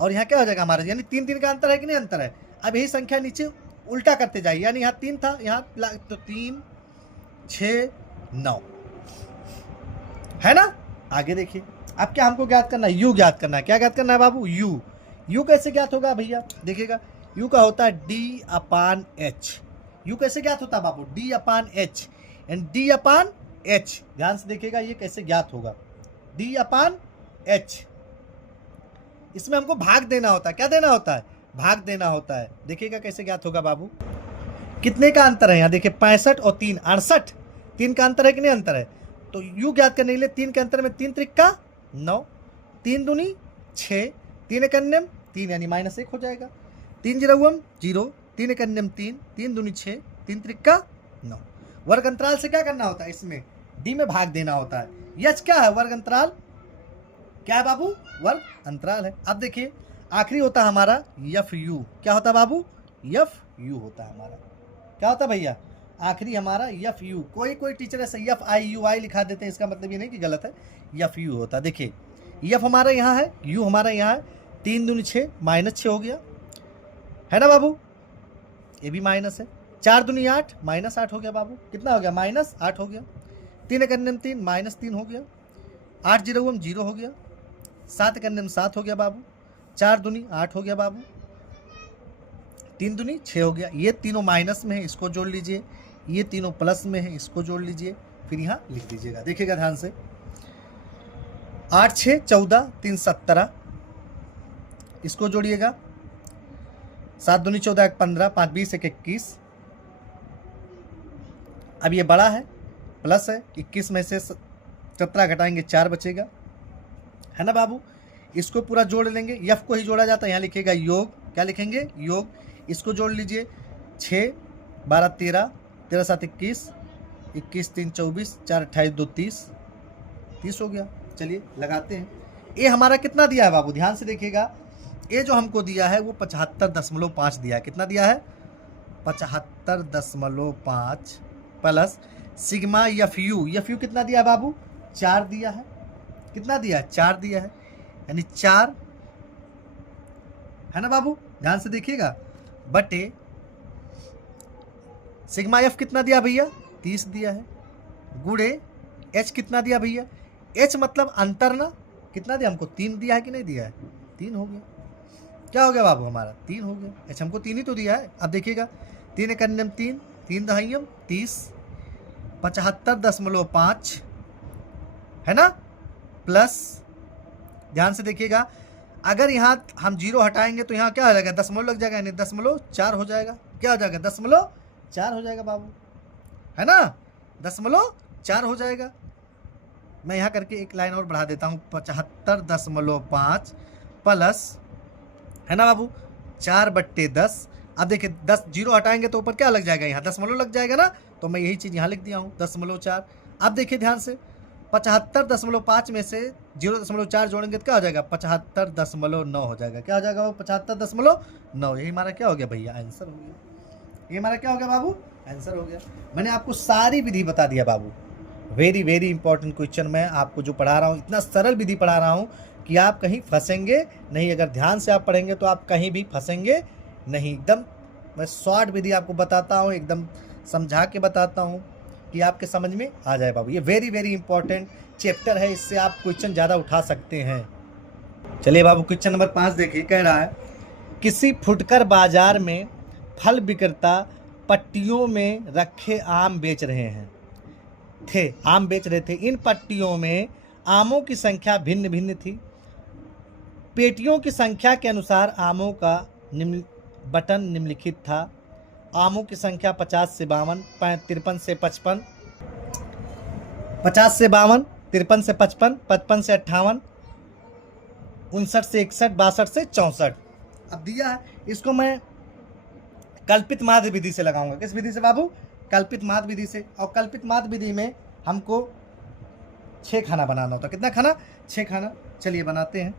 और यहाँ क्या हो जाएगा हमारा? यानी 3 3 का अंतर है कि नहीं? अंतर है। अब यही संख्या नीचे उल्टा करते जाइए, यानी यहाँ 3 था, यहाँ तो 3 6 9 है ना। आगे देखिए, अब क्या हमको ज्ञात करना है? यू ज्ञात करना है। क्या ज्ञात करना है बाबू? यू। यू कैसे ज्ञात होगा भैया? देखिएगा, यू का होता है D/H। यू कैसे ज्ञात होता है बाबू? D/H। एंड D/H, ध्यान से देखिएगा ये कैसे ज्ञात होगा। D/H, इसमें हमको भाग देना होता है। क्या देना होता है? भाग देना होता है। देखिएगा कैसे ज्ञात होगा बाबू। कितने का अंतर है यहाँ? देखिए 65 और 3 68। 3 का अंतर है कि नहीं? अंतर है। तो यू ज्ञात करने के लिए 3 के अंतर में 3 त्रिका 9, 3 दूनी 6, 3 एक अन्यम 3, यानी -1 हो जाएगा। 3 जीरोम 0, 3 एक अन्यम 3, 3 दूनी 6, 3 त्रिका 9। वर्ग अंतराल से क्या करना होता है? इसमें डी में भाग देना होता है। यच क्या है? वर्ग अंतराल। क्या है बाबू? वर्ग अंतराल है। अब देखिए आखिरी होता है हमारा FU। क्या होता है बाबू? FU होता है हमारा। क्या होता है भैया? आखिरी हमारा FU। कोई टीचर ऐसे FIUI लिखा देते हैं, इसका मतलब ये नहीं कि गलत है, FU होता है। देखिए F हमारा यहाँ है, U हमारा यहाँ है। 3 दूनी 6, -6 हो गया, है ना बाबू? ये भी माइनस है। 4 दूनी 8, -8 हो गया बाबू। कितना हो गया? -8 हो गया। 3 एक अन्यम 3, -3 हो गया। 8 जीरोम 0 हो गया। 7 एक अन्यम 7 हो गया बाबू। 4 दूनी 8 हो गया बाबू। 3 दूनी 6 हो गया। ये तीनों माइनस में है, इसको जोड़ लीजिए। ये तीनों प्लस में है, इसको जोड़ लीजिए, फिर यहाँ लिख दीजिएगा। देखिएगा ध्यान से, 8 6 14, 3 17, इसको जोड़िएगा। 7 दूनी 14 15, 5 20 1 21। अब ये बड़ा है, प्लस है। 21 में से 17 घटाएंगे 4 बचेगा, है ना बाबू? इसको पूरा जोड़ लेंगे। यफ को ही जोड़ा जाता है, यहाँ लिखिएगा योग। क्या लिखेंगे? योग। इसको जोड़ लीजिए। 6 12 13, 13 7 21, 21 3 24, 4 28 2 30, 30 हो गया। चलिए लगाते हैं। ये हमारा कितना दिया है बाबू, ध्यान से देखिएगा। ये जो हमको दिया है वो 75.5 दिया है। कितना दिया है? 75.5 प्लस सिग्मा एफ यू कितना दिया है बाबू? 4 दिया है। कितना दिया है? 4 दिया है, यानी 4 है ना बाबू, ध्यान से देखिएगा, बटे सिग्मा एफ कितना दिया भैया? 30 दिया है, गुड़े एच कितना दिया भैया? एच मतलब अंतर ना, कितना दिया हमको? 3 दिया है कि नहीं दिया है? 3 हो गया। क्या हो गया बाबू हमारा? 3 हो गया। एच हमको 3 ही तो दिया है। अब देखिएगा, 3 एक अन्यम 3, 3 दहाइयम 30, 75.5 है ना, प्लस ध्यान से देखिएगा, अगर यहाँ हम 0 हटाएंगे तो यहाँ क्या हो जाएगा? दशमलव लग जाएगा, यानी 0.4 हो जाएगा। क्या हो जाएगा? 0.4 हो जाएगा बाबू, है ना, 0.4 हो जाएगा। मैं यहाँ करके एक लाइन और बढ़ा देता हूँ, 75.5 प्लस, है ना बाबू, 4/10। अब देखिए 10 0 हटाएंगे तो ऊपर क्या लग जाएगा? यहाँ दशमलव लग जाएगा ना, तो मैं यही चीज़ यहाँ लिख दिया हूँ 0.4। अब देखिए ध्यान से, 75.5 में से 0.4 जोड़ेंगे तो क्या हो जाएगा? 75.9 हो जाएगा। क्या हो जाएगा वो? 75.9। यही हमारा क्या हो गया भैया? आंसर हो गया। ये हमारा क्या हो गया बाबू? आंसर हो गया। मैंने आपको सारी विधि बता दिया बाबू। वेरी वेरी इंपॉर्टेंट क्वेश्चन मैं आपको जो पढ़ा रहा हूँ, इतना सरल विधि पढ़ा रहा हूँ कि आप कहीं फंसेंगे नहीं। अगर ध्यान से आप पढ़ेंगे तो आप कहीं भी फंसेंगे नहीं। एकदम मैं शॉर्ट विधि आपको बताता हूँ, एकदम समझा के बताता हूँ कि आपके समझ में आ जाए बाबू। ये वेरी वेरी इंपॉर्टेंट चैप्टर है, इससे आप क्वेश्चन ज़्यादा उठा सकते हैं। चलिए बाबू, क्वेश्चन नंबर 5 देखिए, कह रहा है किसी फुटकर बाजार में फल विक्रेता पट्टियों में रखे आम बेच रहे थे। इन पट्टियों में आमों की संख्या भिन्न भिन्न थी। पेटियों की संख्या के अनुसार आमों का बटन निम्नलिखित था। आमों की संख्या 50 से 52, 53 से 55, 50 से 52, 53 से 55, 55 से 58, 59 से 61, 62 से 64। अब दिया है, इसको मैं कल्पित माध्य विधि से लगाऊंगा। किस विधि से बाबू? कल्पित माध्य विधि से। और कल्पित माध्य विधि में हमको 6 खाना बनाना होता। कितना खाना? 6 खाना। चलिए बनाते हैं।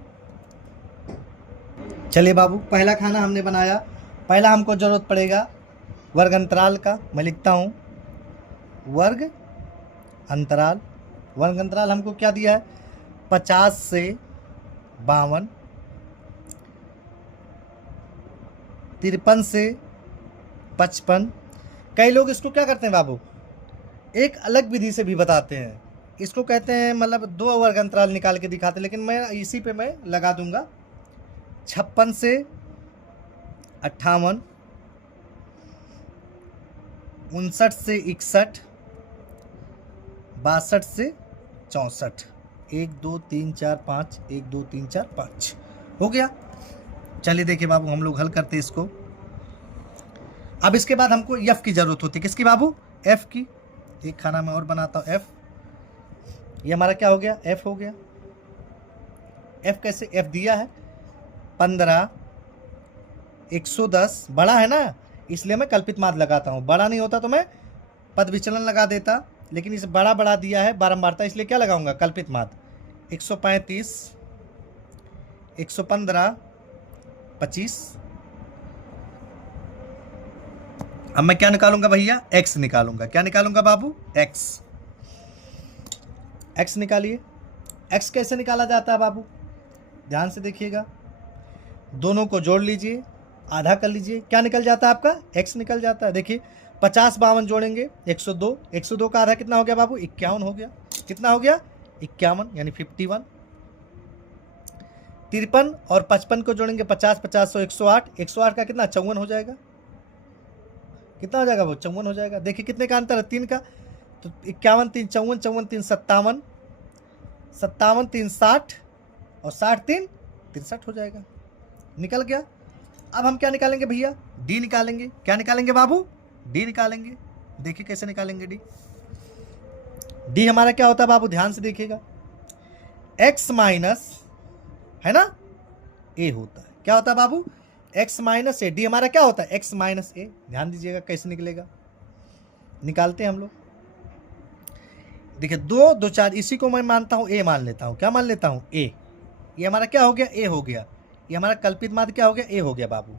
चलिए बाबू, पहला खाना हमने बनाया। पहला हमको जरूरत पड़ेगा वर्ग अंतराल का। मैं लिखता हूँ वर्ग अंतराल। वर्ग अंतराल हमको क्या दिया है? 50 से 52, 53 से 55। कई लोग इसको क्या करते हैं बाबू, एक अलग विधि से भी बताते हैं। इसको कहते हैं मतलब 2 वर्ग अंतराल निकाल के दिखाते हैं, लेकिन मैं इसी पे मैं लगा दूंगा। 56 से 58, 59 से 61, 62 से 64। 1 2 3 4 5, 1 2 3 4 5 हो गया। चलिए देखिए बाबू, हम लोग हल करते हैं इसको। अब इसके बाद हमको एफ की जरूरत होती है। किसकी बाबू? एफ की। एक खाना मैं और बनाता हूँ, एफ। ये हमारा क्या हो गया? एफ हो गया। एफ कैसे? एफ दिया है 15, 110, बड़ा है ना, इसलिए मैं कल्पित माध्य लगाता हूँ। बड़ा नहीं होता तो मैं पद विचलन लगा देता, लेकिन इसे बड़ा दिया है बारंबारता, इसलिए क्या लगाऊंगा? कल्पित माध्य। 135, 115, 25। अब मैं क्या निकालूंगा भैया? एक्स निकालूंगा। क्या निकालूंगा बाबू? एक्स। एक्स निकालिए। एक्स कैसे निकाला जाता है बाबू? ध्यान से देखिएगा, दोनों को जोड़ लीजिए, आधा कर लीजिए। क्या निकल जाता है आपका? एक्स निकल जाता है। देखिए 50 52 जोड़ेंगे 102, 102 का आधा कितना हो गया बाबू? 51 हो गया। कितना हो गया? 51, यानी 51। 53 और 55 को जोड़ेंगे 50 50 100 108, 108 का कितना? 54 हो जाएगा। कितना हो जाएगा वो? 54 हो जाएगा। देखिए कितने का अंतर है? 3 का। तो 51 3 54, 54 3 57, 57 3 60 और 60 3 63 हो जाएगा। निकल गया। अब हम क्या निकालेंगे भैया? डी निकालेंगे। क्या निकालेंगे बाबू? डी निकालेंगे। देखिए कैसे निकालेंगे डी। डी हमारा क्या होता है बाबू? ध्यान से देखिएगा, एक्स माइनस, है ना, ए होता है। क्या होता है बाबू? एक्स माइनस ए। डी हमारा क्या होता है? एक्स माइनस ए। ध्यान दीजिएगा कैसे निकलेगा, निकालते हैं हम लोग। देखिए 2 2 4, इसी को मैं मानता हूँ ए मान लेता हूँ। क्या मान लेता हूँ? ए। ये हमारा क्या हो गया? ए हो गया। ये हमारा कल्पित माध्य क्या हो गया? ए हो गया बाबू।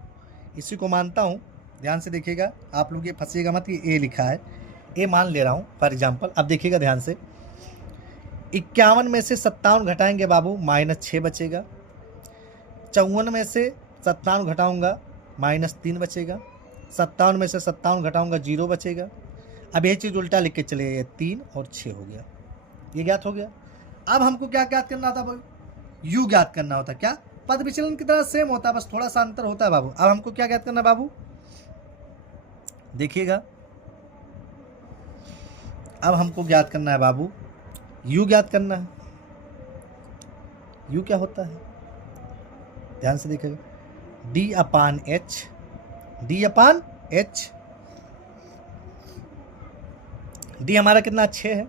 इसी को मानता हूँ। ध्यान से देखिएगा, आप लोग ये फंसिएगा मत, ये ए लिखा है, ए मान ले रहा हूँ फॉर एग्जाम्पल। अब देखिएगा ध्यान से, 51 में से 57 घटाएंगे बाबू, -6 बचेगा। 54 में से 57 घटाऊंगा, -3 बचेगा। 57 में से 57 घटाऊंगा, 0 बचेगा। अब ये चीज़ उल्टा लिख के चले, 3 और 6 हो गया। ये ज्ञात हो गया। अब हमको क्या ज्ञात करना था बाबू? यू ज्ञात करना होता। क्या? पद विचलन की तरह सेम होता है, बस थोड़ा सा अंतर होता है बाबू। अब हमको क्या ज्ञात करना है बाबू? देखिएगा, अब हमको ज्ञात करना है बाबू, यू ज्ञात करना है। यू क्या होता है? ध्यान से देखिएगा, D/H, D/H। डी हमारा कितना? 6 है।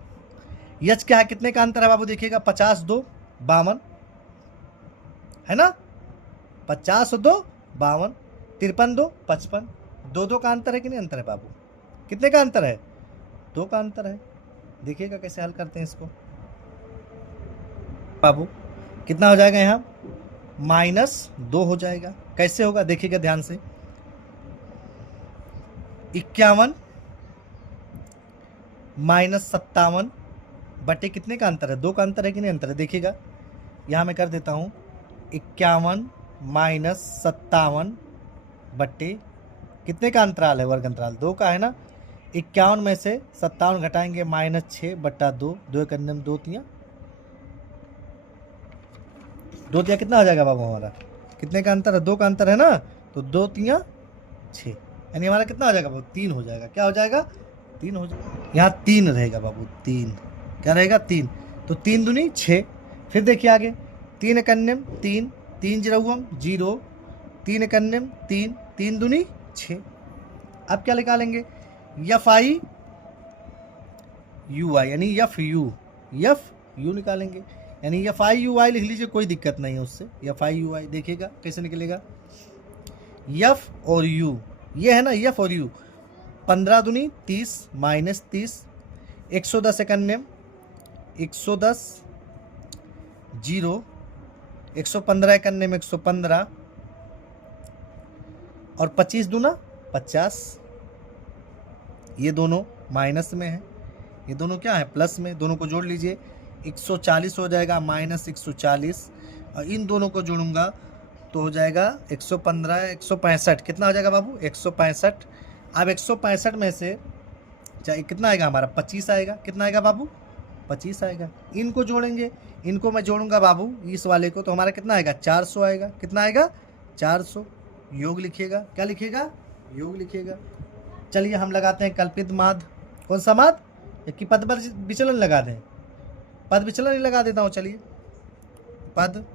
यच क्या है? कितने का अंतर है बाबू? देखिएगा, 50 2 52 है ना, 50 2 52, 53 2 55, 2 का अंतर है कि नहीं? अंतर है बाबू। कितने का अंतर है? 2 का अंतर है। देखिएगा कैसे हल करते हैं इसको बाबू। कितना हो जाएगा यहाँ? -2 हो जाएगा। कैसे होगा? देखिएगा ध्यान से, 51 -57 बटे कितने का अंतर है? 2 का अंतर है कि नहीं? अंतर है। देखिएगा, यहाँ मैं कर देता हूँ, 51 -57 बटे कितने का अंतराल है? वर्ग अंतराल 2 का है ना। 51 में से 57 घटाएंगे, -6 बटा 2, 2 करने में 2 तियाँ, 2 तियाँ कितना हो जाएगा बाबू हमारा? कितने का अंतर है? 2 का अंतर है ना, तो 2 तियाँ 6, यानी हमारा कितना हो जाएगा बाबू? 3 हो जाएगा। क्या हो जाएगा? 3 हो जाएगा। यहाँ 3 रहेगा बाबू, 3 क्या रहेगा? 3। तो 3 दूनी 6। फिर देखिए आगे, 3 एकन्यम 3, 3 जीरोम 0, 3 एकन्यम 3, 3 दूनी 6। अब क्या निकालेंगे? FI UI, यानी FU निकालेंगे, यानी FI UI लिख लीजिए, कोई दिक्कत नहीं है उससे। FI UI देखिएगा कैसे निकलेगा, F और U, ये है ना F और U। 15 दूनी 30, -30, 110 एकन्यम 110, 0, 115 एकन्यम 115, और 25 दूना 50। ये दोनों माइनस में है, ये दोनों क्या है? प्लस में। दोनों को जोड़ लीजिए, 140 हो जाएगा, -140, और इन दोनों को जोड़ूंगा तो हो जाएगा 115, 165। कितना हो जाएगा बाबू? 165। अब 165 में से चाहे कितना आएगा हमारा? 25 आएगा। कितना आएगा बाबू? 25 आएगा। इनको जोड़ेंगे, इनको मैं जोड़ूंगा बाबू इस वाले को, तो हमारा कितना आएगा? 400 आएगा। कितना आएगा? 400। योग लिखिएगा। क्या लिखिएगा? योग लिखिएगा। चलिए हम लगाते हैं कल्पित माध्य। कौन सा माध्य? कि पद विचलन लगा दें? पद विचलन ही लगा देता हूँ। चलिए, पद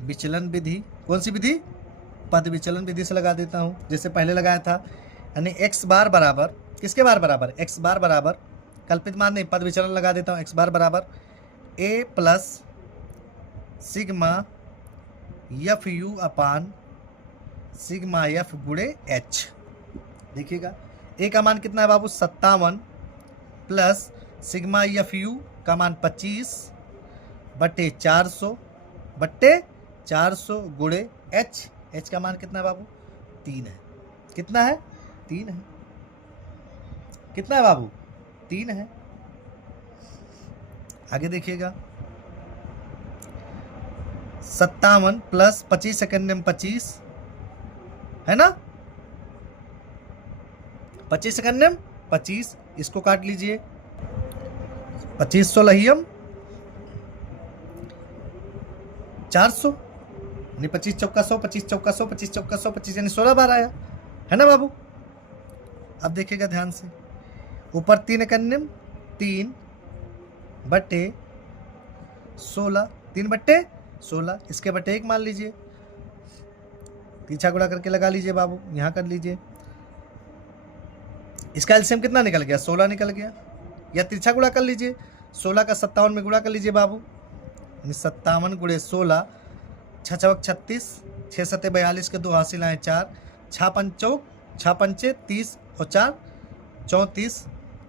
विचलन विधि। कौन सी विधि? पद विचलन विधि से लगा देता हूँ, जैसे पहले लगाया था। यानी x बार बराबर किसके बार बराबर? x बार बराबर, कल्पित मान नहीं, पद विचलन लगा देता हूँ। x बार बराबर a plus sigma FU upon sigma F गुणे H। देखिएगा, a का मान कितना है बाबू? 57 प्लस सिग्मा FU का मान 25 बटे 400 गुणे H का मान कितना है बाबू? 3 है। कितना है? 3 है। कितना है बाबू? 3 है। आगे देखिएगा, 57 प्लस 25 सेकंड में 25 है ना, 25 सेकंड में 25, इसको काट लीजिए, 25 16 400, यानी 25 चौका 100, 25 चौका 100, 25 चौका 100, 25 यानी 16 बार आया है ना बाबू। अब देखिएगा ध्यान से, ऊपर 3 एकन्यम 3 बटे 16, 3 बटे 16, इसके बटे 1 मान लीजिए, पीछा गुणा करके लगा लीजिए बाबू, यहाँ कर लीजिए। इसका एलसीएम कितना निकल गया? 16 निकल गया। या तिरछा गुणा कर लीजिए, 16 का 57 में गुणा कर लीजिए बाबू, यानी 57 गुणे 16, 6 चौक 36, 6 सत्ते 42 के 2 हासिल आए 4, 6 पंचे 30 और 4 34,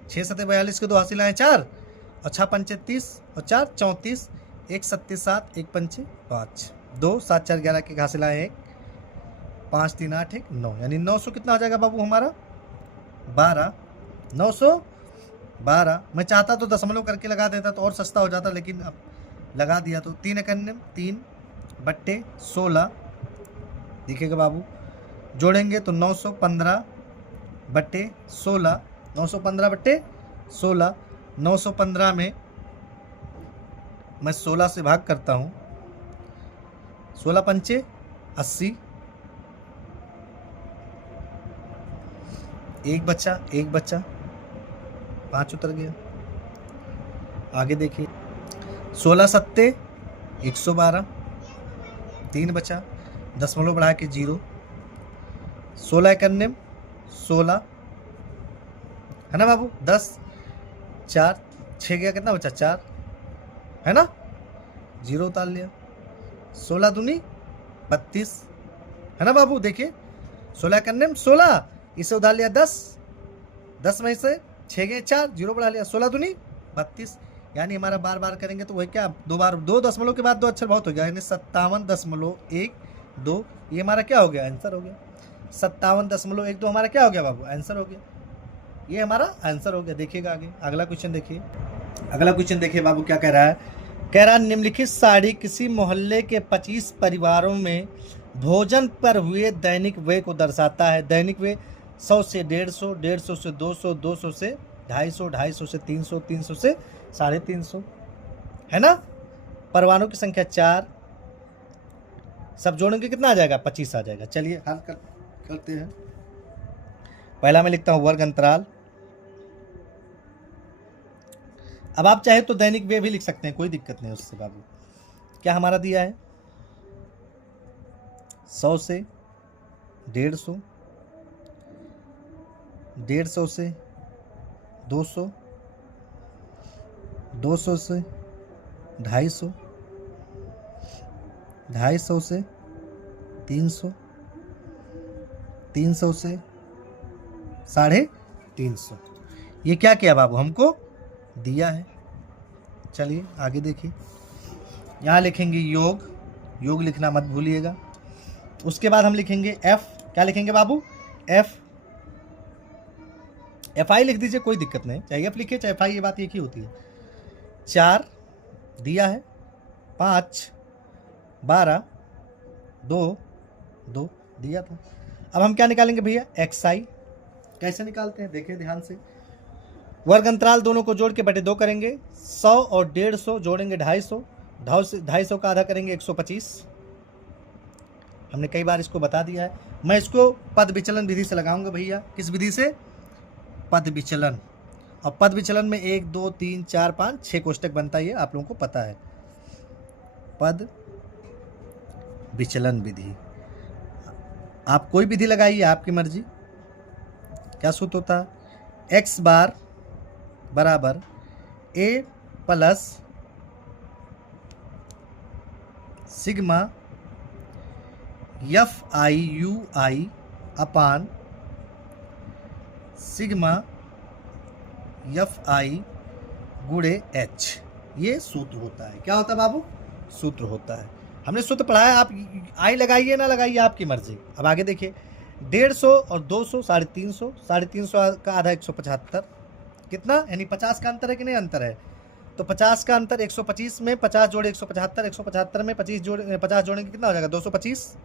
6 सत्ते 42 के 2 हासिल आए 4 और 6 पंचे 30 और 4 34, 1 सत्ते 7, 1 पंचे 5, 2 7 4 11 के हासिल आए 1, 5 3 8 1 9, यानी 900 कितना हो जाएगा बाबू हमारा 12, 912। मैं चाहता तो दशमलव करके लगा देता तो और सस्ता हो जाता, लेकिन अब लगा दिया तो 3 एकन्ने 3 बट्टे 16 देखिएगा बाबू, जोड़ेंगे तो 915 बट्टे 16, 915 बट्टे 16, 915 में मैं 16 से भाग करता हूँ, 16 पंचे 80, एक बच्चा 5 उतर गया। आगे देखिए 16 सत्ते 112, 3 बचा, दशमलव बढ़ा के 0, 16 एकन्ने 16 है ना बाबू, 10 4 6 गया, कितना बचा 4 है ना, 0 उतार लिया, 16 दूनी 32 है ना बाबू। देखिए 16 एकन्ने 16, इसे उधार लिया 10 में से 6 गए 4, 0 बढ़ा लिया, 16 दूनी 32, यानी हमारा बार बार करेंगे तो वही क्या, 2 बार 2 दशमलव के बाद 2 अक्षर बहुत हो गया, यानी 57.12, ये हमारा क्या हो गया, आंसर हो गया। 57.12 हमारा क्या हो गया बाबू, आंसर हो गया, ये हमारा आंसर हो गया। देखिएगा आगे अगला क्वेश्चन देखिए, अगला क्वेश्चन देखिए बाबू क्या कह रहा है, कह रहा निम्नलिखित साड़ी किसी मोहल्ले के 25 परिवारों में भोजन पर हुए दैनिक व्यय को दर्शाता है। दैनिक व्यय 100 से 150, 150 से 200, 200 से 250, 250 से 300, 300 से 350 है ना। परिवारों की संख्या 4, सब जोड़ेंगे कितना आ जाएगा, 25 आ जाएगा। चलिए हल करते हैं। पहला मैं लिखता हूं वर्ग अंतराल। अब आप चाहे तो दैनिक व्यय भी लिख सकते हैं, कोई दिक्कत नहीं उससे बाबू। क्या हमारा दिया है 100 से 150, 150 से 200, 200 से 250, 250 से 300, 300 से 350। ये क्या किया बाबू, हमको दिया है। चलिए आगे देखिए, यहाँ लिखेंगे योग, योग लिखना मत भूलिएगा। उसके बाद हम लिखेंगे एफ, क्या लिखेंगे बाबू, एफ आई लिख दीजिए, कोई दिक्कत नहीं, चाहे एफ लिखिए चाहे एफ आई, ये बात एक ही होती है। 4 दिया है, 5 12 2 2 दिया था। अब हम क्या निकालेंगे भैया, एक्स आई। कैसे निकालते हैं देखिए ध्यान से, वर्ग अंतराल दोनों को जोड़ के बटे 2 करेंगे, 100 और 150 जोड़ेंगे 250, 250 का आधा करेंगे 125। हमने कई बार इसको बता दिया है, मैं इसको पद विचलन विधि से लगाऊंगा भैया। किस विधि से, पद विचलन। और पद विचलन में 1 2 3 4 5 6 कोष्टक बनता है, ये आप लोगों को पता है। पद विचलन विधि, आप कोई विधि लगाइए, आपकी मर्जी। क्या सूत्र होता है, एक्स बार बराबर A plus sigma F I U I upon sigma F I गुणे एच, ये सूत्र होता है। क्या होता है बाबू, सूत्र होता है। हमने सूत्र पढ़ा है, आप आई लगाइए ना लगाइए, आपकी मर्जी। अब आगे देखिए, 150 और 200 350, 350 का आधा 175, कितना, यानी 50 का अंतर है कि नहीं, अंतर है। तो 50 का अंतर 125 में 50 जोड़े 175, 175 में 50 जोड़ेंगे कितना हो जाएगा, 225,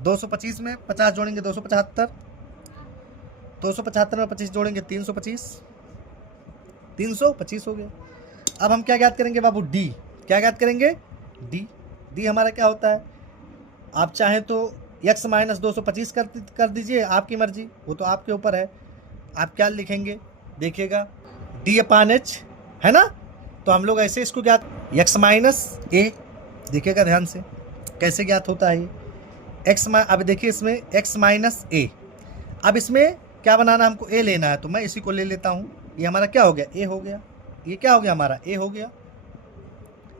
225 में 50 जोड़ेंगे 275, 275 में 25 जोड़ेंगे 325, 325 हो गया। अब हम क्या ज्ञात करेंगे बाबू, डी। क्या ज्ञात करेंगे, डी। डी हमारा क्या होता है, आप चाहें तो x माइनस 225 कर दीजिए, आपकी मर्जी, वो तो आपके ऊपर है। आप क्या लिखेंगे देखिएगा, डी अपान एच है ना। तो हम लोग ऐसे इसको ज्ञात, x माइनस ए, देखिएगा ध्यान से कैसे ज्ञात होता है ये x। अब देखिए इसमें x माइनस ए, अब इसमें क्या बनाना, हमको a लेना है, तो मैं इसी को ले लेता हूँ। ये हमारा क्या हो गया, a हो गया, ये क्या हो गया हमारा, a हो गया।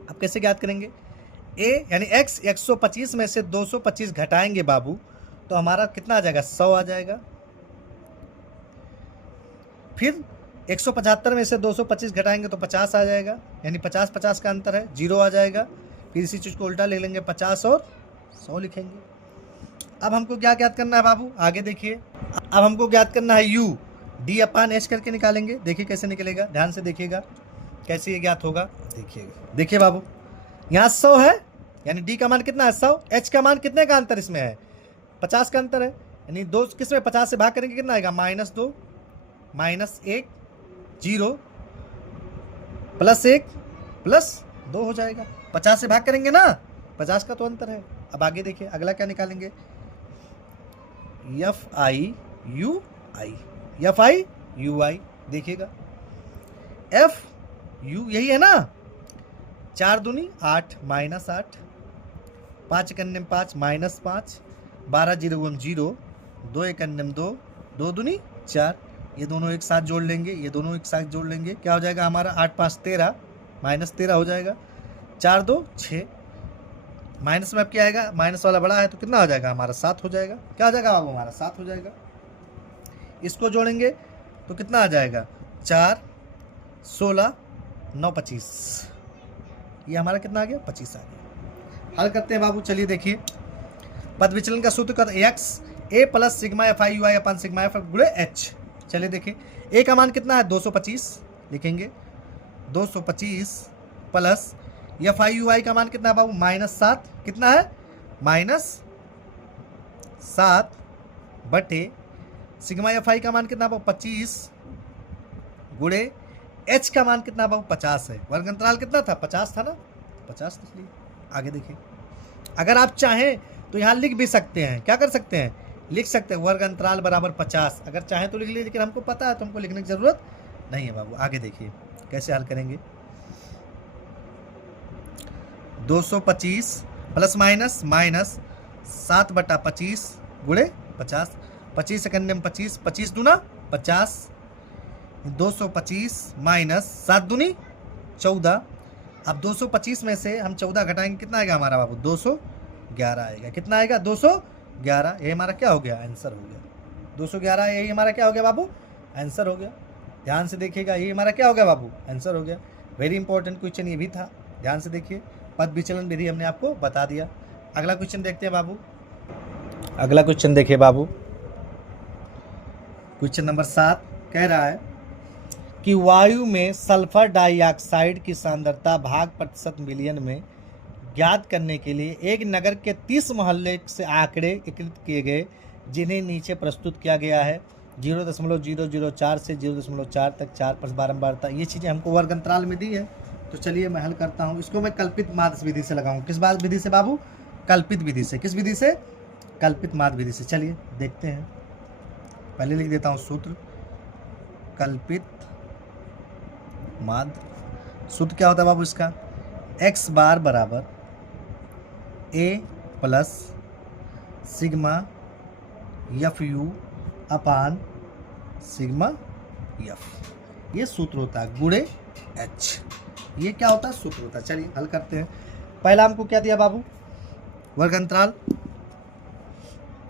अब कैसे ज्ञात करेंगे, a यानी x 125 में से 225 घटाएंगे बाबू, तो हमारा कितना आ जाएगा, 100 आ जाएगा। फिर 175 में से 225 घटाएंगे तो 50 आ जाएगा, यानी 50-50 का अंतर है, 0 आ जाएगा। फिर इसी चीज़ को उल्टा ले लेंगे, 50 और 100 लिखेंगे। अब हमको क्या ज्ञात करना है बाबू, आगे देखिए। अब हमको ज्ञात करना है u, d/h करके निकालेंगे। देखिए कैसे निकलेगा, ध्यान से देखिएगा कैसे ये ज्ञात होगा। देखिए बाबू, यहाँ 100 है, यानी d का मान कितना है 100, h का मान कितने का अंतर इसमें है 50 का अंतर है, यानी 2 किसमें 50 से भाग करेंगे कितना आएगा -2 -1 0 +1 +2 हो जाएगा। 50 से भाग करेंगे ना, 50 का तो अंतर है। अब आगे देखिए, अगला क्या निकालेंगे, FIUI। देखिएगा FU यही है ना, 4 दूनी 8 -8, 5 एकन्नम 5 -5, 12 0 0, 2 एकन्नम 2, 2 दूनी 4। ये दोनों एक साथ जोड़ लेंगे, ये दोनों एक साथ जोड़ लेंगे, क्या हो जाएगा हमारा 8 5 13 -13 हो जाएगा, 4 2 6। माइनस में अब क्या आएगा, माइनस वाला बड़ा है तो कितना हो जाएगा हमारा 7 हो जाएगा। क्या हो जाएगा बाबू हमारा 7 हो जाएगा। इसको जोड़ेंगे तो कितना आ जाएगा 4 16 9 25, ये हमारा कितना आ गया 25 आ गया। हल करते हैं बाबू, चलिए देखिए। पद विचलन का सूत्र का x a + sigma FIUI upon sigma F गुणे h। चलिए देखिए, a का मान कितना है 225 लिखेंगे, 225 प्लस FIUI का मान कितना है बाबू -7, कितना है -7 बटे सिग्मा FI का मान कितना है बाबू 25 गुणे h का मान कितना है बाबू 50 है। वर्ग अंतराल कितना था 50 था ना, 50 लिख लिए। आगे देखिए, अगर आप चाहें तो यहाँ लिख भी सकते हैं, क्या कर सकते हैं लिख सकते हैं वर्ग अंतराल बराबर 50, अगर चाहें तो लिख लीजिए, लेकिन हमको पता है तो हमको लिखने की ज़रूरत नहीं है बाबू। आगे देखिए कैसे हल करेंगे, 225 ± -7/25 गुणे 50, 25 एकन्नम 25, 25 दूना 50, 225 -7 दूनी 14। अब 225 में से हम 14 घटाएंगे, कितना आएगा हमारा बाबू 211 आएगा। कितना आएगा 211, ये हमारा क्या हो गया आंसर हो गया 211, यही हमारा क्या हो गया बाबू आंसर हो गया। ध्यान से देखिएगा, ये हमारा क्या हो गया बाबू आंसर हो गया। वेरी इंपॉर्टेंट क्वेश्चन ये भी था, ध्यान से देखिए। पद विचलन विधि हमने आपको बता दिया। अगला क्वेश्चन देखते हैं बाबू। अगला क्वेश्चन देखिए बाबू, क्वेश्चन नंबर 7 कह रहा है कि वायु में सल्फर डाइऑक्साइड की सांद्रता भाग प्रतिशत मिलियन में ज्ञात करने के लिए एक नगर के 30 मोहल्ले से आंकड़े एकत्रित किए गए, जिन्हें नीचे प्रस्तुत किया गया है। 0.004 से 0.4 तक 4 पर बारंबारता, ये चीज़ें हमको वर्ग अंतराल में दी है। तो चलिए मैं हल करता हूँ। इसको मैं कल्पित माध्य विधि से लगाऊँ। किस बात विधि से बाबू, कल्पित विधि से। किस विधि से, कल्पित माध्य विधि से। चलिए देखते हैं, पहले लिख देता हूँ सूत्र, कल्पित माध्य। सूत्र क्या होता है बाबू इसका, x बार बराबर a plus sigma FU upon sigma F, ये सूत्र होता है, गुणे h, ये क्या होता है सूत्र होता है। चलिए हल करते हैं। पहला हमको क्या दिया बाबू, वर्ग अंतराल।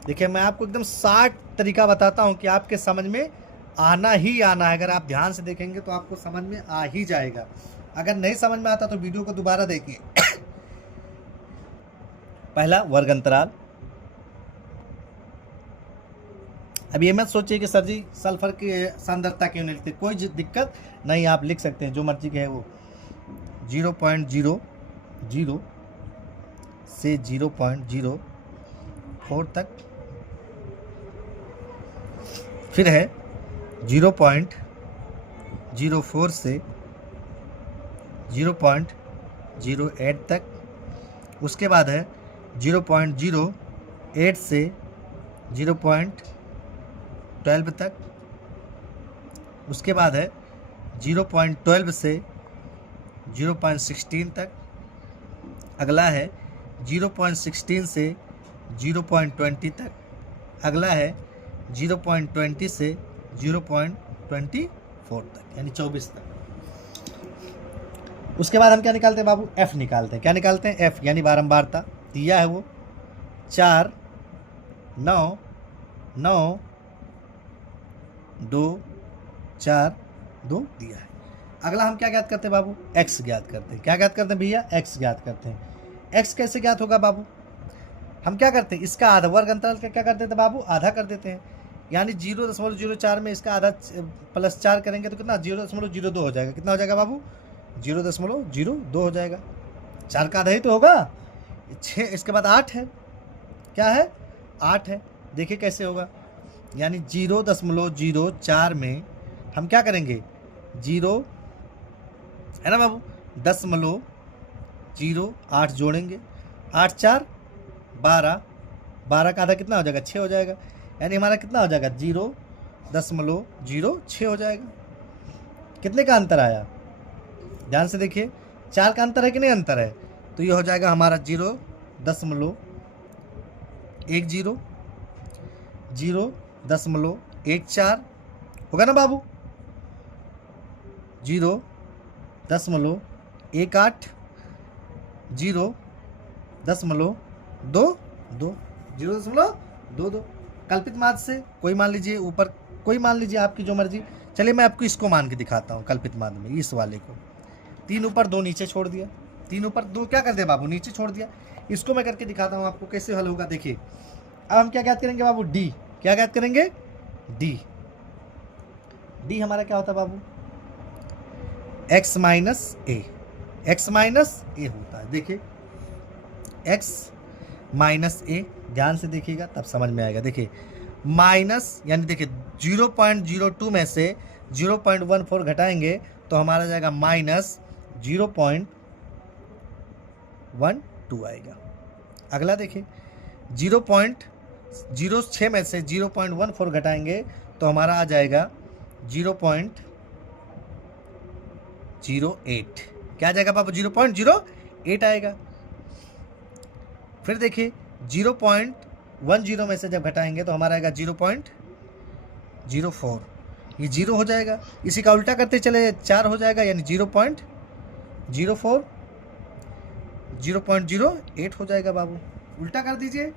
देखिए मैं आपको एकदम 60 तरीका बताता हूँ कि आपके समझ में आना ही आना है। अगर आप ध्यान से देखेंगे तो आपको समझ में आ ही जाएगा। अगर नहीं समझ में आता तो वीडियो को दोबारा देखिए। पहला वर्ग अंतराल। अब ये मत सोचिए कि सर जी सल्फर की सांद्रता क्यों नहीं लिखते, कोई दिक्कत नहीं, आप लिख सकते हैं जो मर्जी के है वो। 0.00 से 0.04 तक, फिर है 0.04 से 0.08 तक, उसके बाद है 0.08 से 0.12 तक, उसके बाद है 0.12 से 0.16 तक, अगला है 0.16 से 0.20 तक, अगला है 0.20 से 0.24 तक, यानी 24 तक। उसके बाद हम क्या निकालते हैं बाबू, F निकालते हैं। क्या निकालते हैं, F यानी बारंबारता दिया है वो 4 9 9 2 4 2 दिया है। अगला हम क्या ज्ञात करते हैं बाबू? x ज्ञात करते हैं। क्या ज्ञात करते हैं भैया? x ज्ञात करते हैं। x कैसे ज्ञात होगा बाबू? हम क्या करते हैं, इसका आधा वर्ग अंतराल का क्या कर देते हैं बाबू? आधा कर देते हैं। यानी 0.04 में इसका आधा प्लस 4 करेंगे तो कितना? 0.02 हो जाएगा। कितना हो जाएगा बाबू? 0.02 हो जाएगा। 4 का आधा ही तो होगा। 6 इसके बाद 8 है। क्या है? 8 है। देखिए कैसे होगा। यानी 0.04 में हम क्या करेंगे? 0 है ना बाबू, 0.08 जोड़ेंगे। 8 4 12, 12 का आधा कितना हो जाएगा? 6 हो जाएगा। यानी हमारा कितना हो जाएगा? 0.06 हो जाएगा। कितने का अंतर आया? ध्यान से देखिए, 4 का अंतर है कि नहीं अंतर है? तो ये हो जाएगा हमारा 0.10 0.14 होगा ना बाबू? 0.18 0.22 कल्पित माध्य से कोई मान लीजिए ऊपर, कोई मान लीजिए आपकी जो मर्जी। चलिए मैं आपको इसको मान के दिखाता हूँ कल्पित माध्य में, इस वाले को। 3 ऊपर 2 नीचे छोड़ दिया। 3 ऊपर 2 क्या कर दिया बाबू? नीचे छोड़ दिया। इसको मैं करके दिखाता हूँ आपको कैसे हल होगा। देखिए अब हम क्या ज्ञात करेंगे बाबू? डी। क्या ज्ञात करेंगे? डी। डी हमारा क्या होता है बाबू? x माइनस ए। x माइनस ए होता है। देखिए x माइनस ए, ध्यान से देखिएगा तब समझ में आएगा। देखिए माइनस यानी देखिए 0.02 में से 0.14 घटाएंगे तो हमारा जाएगा माइनस 0.12 आएगा। अगला देखिए 0.06 में से 0.14 घटाएंगे तो हमारा आ जाएगा 0.08। क्या आ जाएगा बाबू? 0.08 आएगा। फिर देखिए 0.10 में से जब घटाएंगे तो हमारा आएगा 0.04। ये 0 हो जाएगा। इसी का उल्टा करते चले 4 हो जाएगा, यानी 0.04 0.08 हो जाएगा बाबू। उल्टा कर दीजिए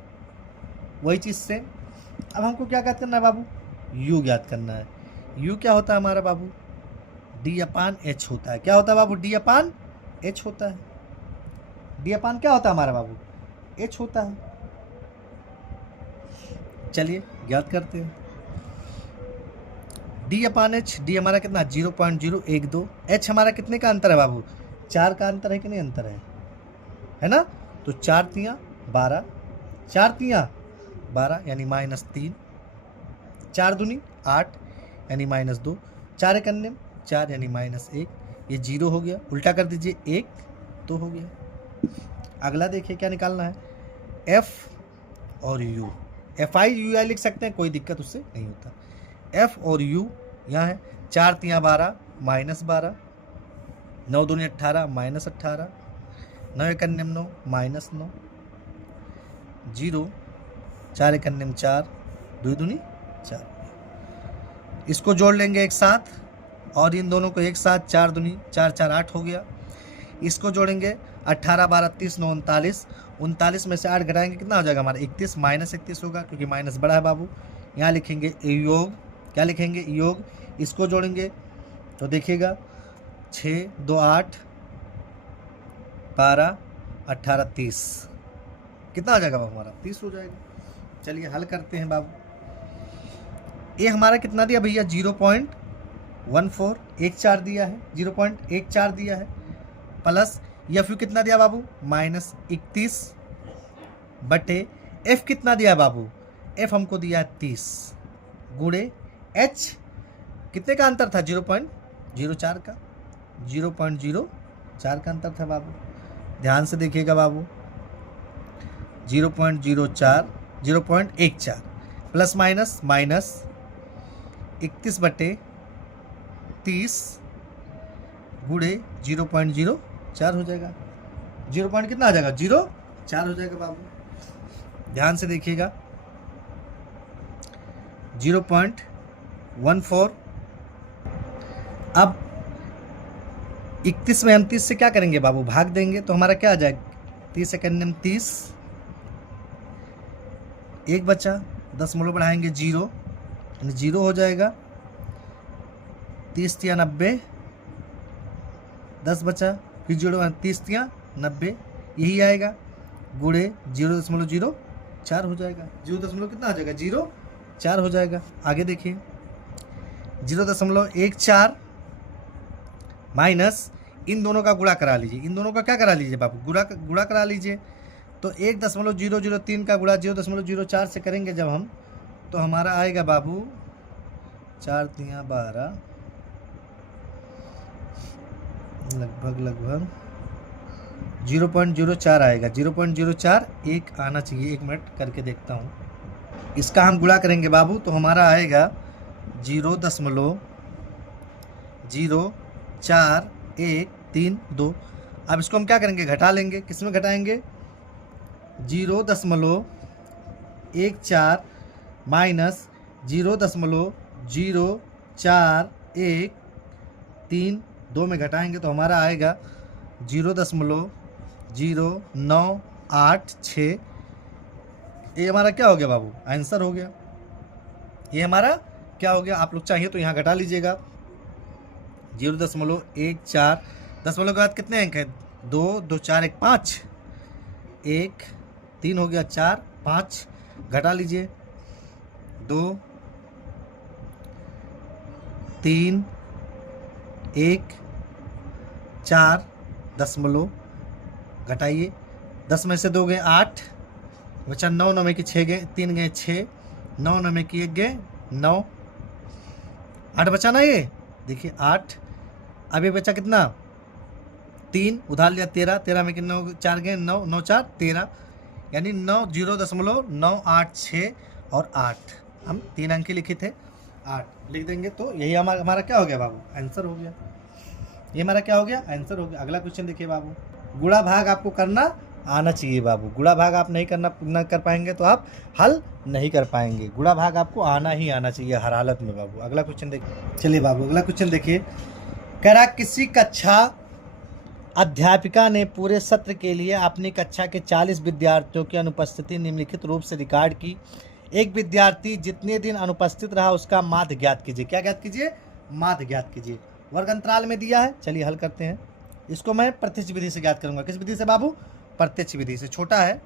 वही चीज़ से। अब हमको क्या ज्ञात करना है बाबू? u ज्ञात करना है। u क्या होता है हमारा बाबू? d/h होता है। क्या होता है बाबू? d/h होता है। d/ क्या होता है हमारा बाबू? h होता है। चलिए ज्ञात करते हैं। d/h, d हमारा कितना? 0.012। h हमारा कितने का अंतर है बाबू? 4 का अंतर है कि नहीं अंतर है ना? तो 4 तियाँ 12, 4 तियाँ 12 यानी -3, 4 दूनी 8 यानी -2, 4 एक अन्य 4 यानी -1। ये 0 हो गया। उल्टा कर दीजिए 1 तो हो गया। अगला देखिए क्या निकालना है? f और u। FI लिख सकते हैं, कोई दिक्कत उससे नहीं होता। f और u यहाँ है। 4 तियाँ 12 -12, 9 दूनी 18 -18, 9 एक अन्य 9 -9, 0 4 एक अन्य 4, 2 दूनी 4। इसको जोड़ लेंगे एक साथ और इन दोनों को एक साथ। 4 दूनी 4 4 8 हो गया। इसको जोड़ेंगे 18 12 30 9 39। 39 में से 8 घटाएंगे कितना हो जाएगा हमारा? 31 -31 होगा, क्योंकि माइनस बड़ा है बाबू। यहाँ लिखेंगे योग। क्या लिखेंगे? योग। इसको जोड़ेंगे तो देखिएगा 6 2 8 12 18 30। कितना हो जाएगा बाबू हमारा? 30 हो जाएगा। चलिए हल करते हैं बाबू। ये हमारा कितना दिया भैया? 0.14 दिया है, 0.14 दिया है। प्लस एफ यू कितना दिया बाबू? -31 बटे एफ कितना दिया बाबू? एफ हमको दिया है 30 गुणे एच कितने का अंतर था? 0.04 का, 0.04 का अंतर था बाबू। ध्यान से देखिएगा बाबू। 0.04 0.14 प्लस माइनस -31 बटे 30 गुणे 0.04 हो जाएगा। 0 कितना आ जाएगा? 0.4 हो जाएगा बाबू। ध्यान से देखिएगा 0.14। अब 31 में हम 30 से क्या करेंगे बाबू? भाग देंगे तो हमारा क्या आ जाएगा? 30 सेकंड में 30, 1 बचा, 10 बढ़ाएंगे 0 यानी 0 हो जाएगा। 30 तिया 90, 10 बचा, फिर 0 30 तिया 90, यही आएगा, गुणे 0.04 हो जाएगा। 0 कितना हो जाएगा, 0.4 हो जाएगा। आगे देखिए 0.14 माइनस इन दोनों का गुणा करा लीजिए। इन दोनों का क्या करा लीजिए बाबू, गुणा करा लीजिए। तो 1.003 का गुणा 0.04 से करेंगे जब हम, तो हमारा आएगा बाबू 4 तिया 12, लगभग 0.04 आएगा। 0.04 एक आना चाहिए। 1 मिनट करके देखता हूँ। इसका हम गुणा करेंगे बाबू, तो हमारा आएगा 0.04132। अब इसको हम क्या करेंगे, घटा लेंगे। किस में घटाएंगे, 0.14 माइनस 0.0432 में घटाएंगे तो हमारा आएगा 0.0986। ये हमारा क्या हो गया बाबू, आंसर हो गया। ये हमारा क्या हो गया, आप लोग चाहिए तो यहाँ घटा लीजिएगा। 0.14, दशमलव के बाद कितने अंक है, 2 2 4 1 5, 1 3 हो गया, 4 5 घटा लीजिए, 2 3 1 4 दशमलव घटाइए, 10 में से 2 गए 8 बचा, 9 9 में की 6 गए, 3 गए 6, 9 9 में की 1 गए 9, 8 बचा ना, ये देखिए 8। अब ये बचा कितना, 3 उधार लिया 13, 13 में कि 9 4 गए 9, 9 4 13, यानी 0.986 और 8 हम 3 अंक लिखे थे, 8 लिख देंगे तो यही हमारा क्या हो गया बाबू, आंसर हो गया। ये हमारा क्या हो गया, आंसर हो गया। अगला क्वेश्चन देखिए बाबू, गुणा भाग आपको करना आना चाहिए बाबू। गुणा भाग आप नहीं कर पाएंगे तो आप हल नहीं कर पाएंगे। गुणा भाग आपको आना ही आना चाहिए हर हालत में बाबू। अगला क्वेश्चन देखिए, चलिए बाबू अगला क्वेश्चन देखिए। कह रहा किसी कक्षा अध्यापिका ने पूरे सत्र के लिए अपनी कक्षा के 40 विद्यार्थियों की अनुपस्थिति निम्नलिखित रूप से रिकॉर्ड की। एक विद्यार्थी जितने दिन अनुपस्थित रहा उसका माध्य ज्ञात कीजिए। क्या ज्ञात कीजिए, माध्य ज्ञात कीजिए। वर्ग अंतराल में दिया है, चलिए हल करते हैं। इसको मैं प्रत्यक्ष विधि से ज्ञात करूंगा। किस विधि से बाबू, प्रत्यक्ष विधि से। छोटा है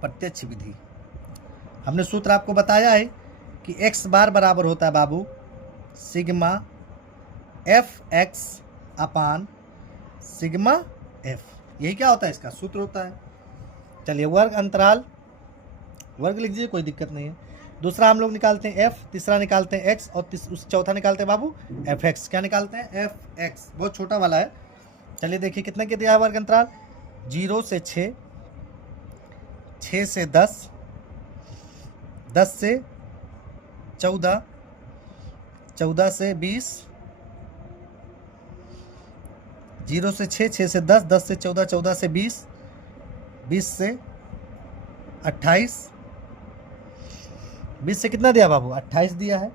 प्रत्यक्ष विधि। हमने सूत्र आपको बताया है कि x बार बराबर होता है बाबू sigma fx upon sigma f। यही क्या होता है, इसका सूत्र होता है। चलिए वर्ग अंतराल, वर्ग लिख दीजिए, कोई दिक्कत नहीं है। दूसरा हम लोग निकालते हैं f, तीसरा निकालते हैं x और चौथा निकालते हैं बाबू fx। क्या निकालते हैं, fx, बहुत छोटा वाला है। चलिए देखिए कितना के दिया है वर्ग अंतराल, 0 से 6, 6 से 10, 10 से 14, 14 से 20, 0 से 6, 6 से 10, 10 से 14, 14 से 20, 20 से 28, 20 से कितना दिया बाबू, 28 दिया है।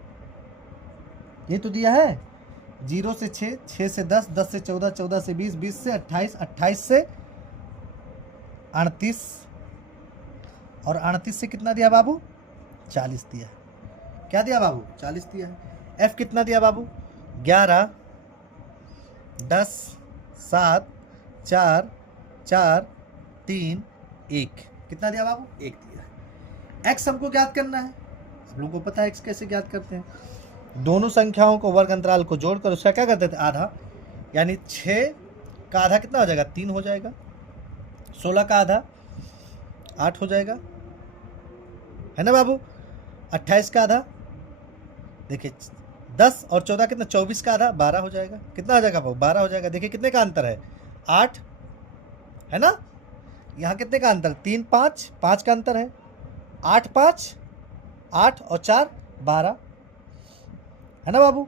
ये तो दिया है 0 से 6, 6 से 10, 10 से 14, 14 से 20, 20 से 28, 28 से 38 और 38 से कितना दिया बाबू, 40 दिया। क्या दिया बाबू, 40 दिया है। f कितना दिया बाबू, 11, 10, 7, 4, 4, 3, 1। कितना दिया बाबू, 1 दिया। x हमको ज्ञात करना है। आप लोगों को पता है x कैसे ज्ञात करते हैं। दोनों संख्याओं को वर्ग अंतराल को जोड़कर उसका क्या करते थे, आधा, यानी 6 का आधा कितना हो जाएगा, 3 हो जाएगा। 16 का आधा 8 हो जाएगा, है ना बाबू। 28 का आधा देखिए 10 और 14 कितना, 24 का आधा 12 हो जाएगा। कितना हो जाएगा बाबू, 12 हो जाएगा। देखिए कितने का अंतर है, 8 है ना। यहाँ कितने का अंतर, 3 5, 5 का अंतर है। 8 5, 8 और 4 12, है ना बाबू।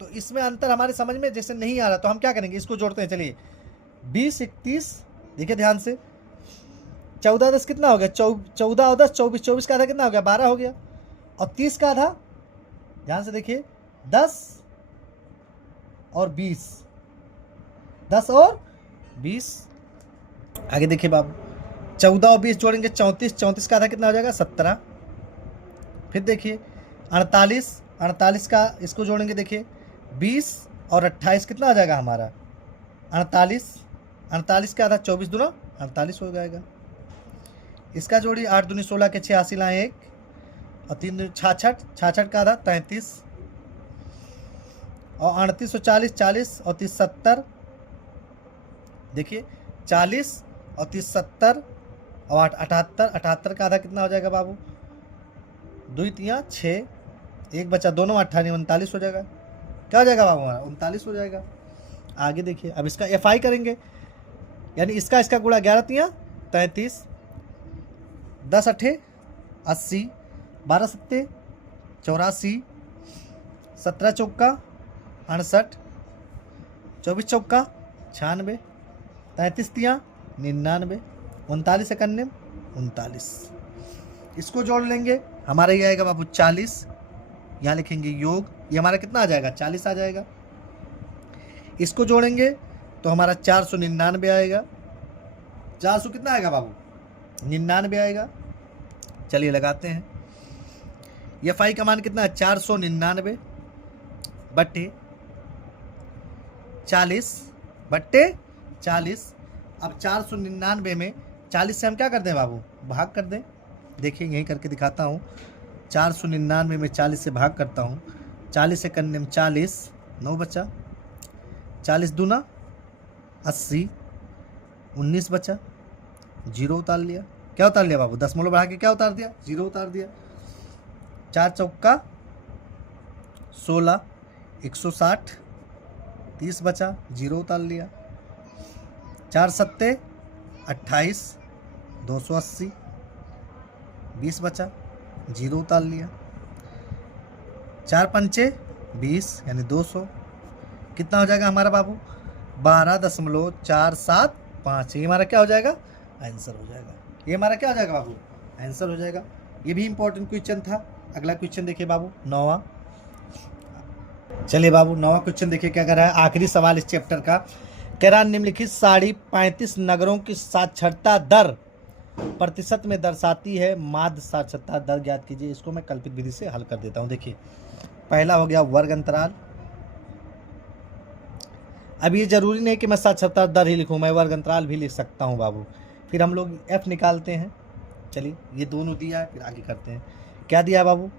तो इसमें अंतर हमारे समझ में जैसे नहीं आ रहा तो हम क्या करेंगे, इसको जोड़ते हैं। चलिए 20 31, देखिए ध्यान से, 14 10 कितना हो गया, 14 और 10 24, 24 का आधा कितना हो गया, 12 हो गया। और 30 का आधा, ध्यान से देखिए, 10 और 20, 10 और 20। आगे देखिए बाबू, 14 और 20 जोड़ेंगे 34, 34 का आधा कितना हो जाएगा, 17। फिर देखिए 48, 48 का इसको जोड़ेंगे, देखिए 20 और 28 कितना आ जाएगा हमारा 48। 48 का आधा 24 दूना 48 हो जाएगा। इसका जोड़ी 8 दूनी 16 के 86 लाएँ 1 और 3 दूनी 66, 66 का आधा 33 और 38 और 40, 40 और 30 70, देखिए 40 और 30 70 और 78, 78 का आधा कितना हो जाएगा बाबू 2 3 6, 1 बचा, दोनों 28 39 हो जाएगा। क्या हो जाएगा बाबू हमारा 39 हो जाएगा। आगे देखिए, अब इसका FI करेंगे, यानी इसका गुणा 11 3 33, 10 8 80, 12 7 84, 17 चौका 68, 24 चौका 96, 33 3 99, 39 इकन्ने 39। इसको जोड़ लेंगे, हमारा ये आएगा बाबू 40, यहाँ लिखेंगे योग, ये हमारा कितना आ जाएगा 40 आ जाएगा। इसको जोड़ेंगे तो हमारा 499 आएगा। 400 कितना आएगा बाबू 99 आएगा। चलिए लगाते हैं, ये फाई का मान कितना है 499 बट्टे 40 बट्टे 40। अब 499 में 40 से हम क्या कर दें बाबू भाग कर दें। देखिए यहीं करके दिखाता हूँ, 499 में 40 से भाग करता हूँ, 40 से करने में 40 9 बचा, 40 दूना 80, 19 बचा, 0 उतार लिया। क्या उतार लिया बाबू दशमलव बढ़ा के क्या उतार दिया 0 उतार दिया। 4 चौका 16, 160, 30 बचा, 0 उतार लिया। 4 सत्ते 28, 280, 20 बचा, 0 उतार लिया। 4 पंचे 20 यानी 200, कितना हो जाएगा हमारा बाबू 12.475। ये हमारा क्या हो जाएगा आंसर हो जाएगा। ये हमारा क्या हो जाएगा बाबू आंसर हो जाएगा। ये भी इंपॉर्टेंट क्वेश्चन था। अगला क्वेश्चन देखिए बाबू 9वां। चलिए बाबू 9वां क्वेश्चन देखिए क्या कर रहा है, आखिरी सवाल इस चैप्टर का। कह रहा निम्नलिखित साड़ी 35 नगरों की साक्षरता दर प्रतिशत में दर्शाती है, माध्य साक्षरता दर ज्ञात कीजिए। इसको मैं कल्पित विधि से हल कर देता हूँ। देखिए पहला हो गया वर्ग अंतराल। अब ये जरूरी नहीं कि मैं साक्षरता दर ही लिखूँ, मैं वर्ग अंतराल भी लिख सकता हूँ बाबू। फिर हम लोग F निकालते हैं। चलिए ये दोनों दिया है, फिर आगे करते हैं। क्या दिया है बाबू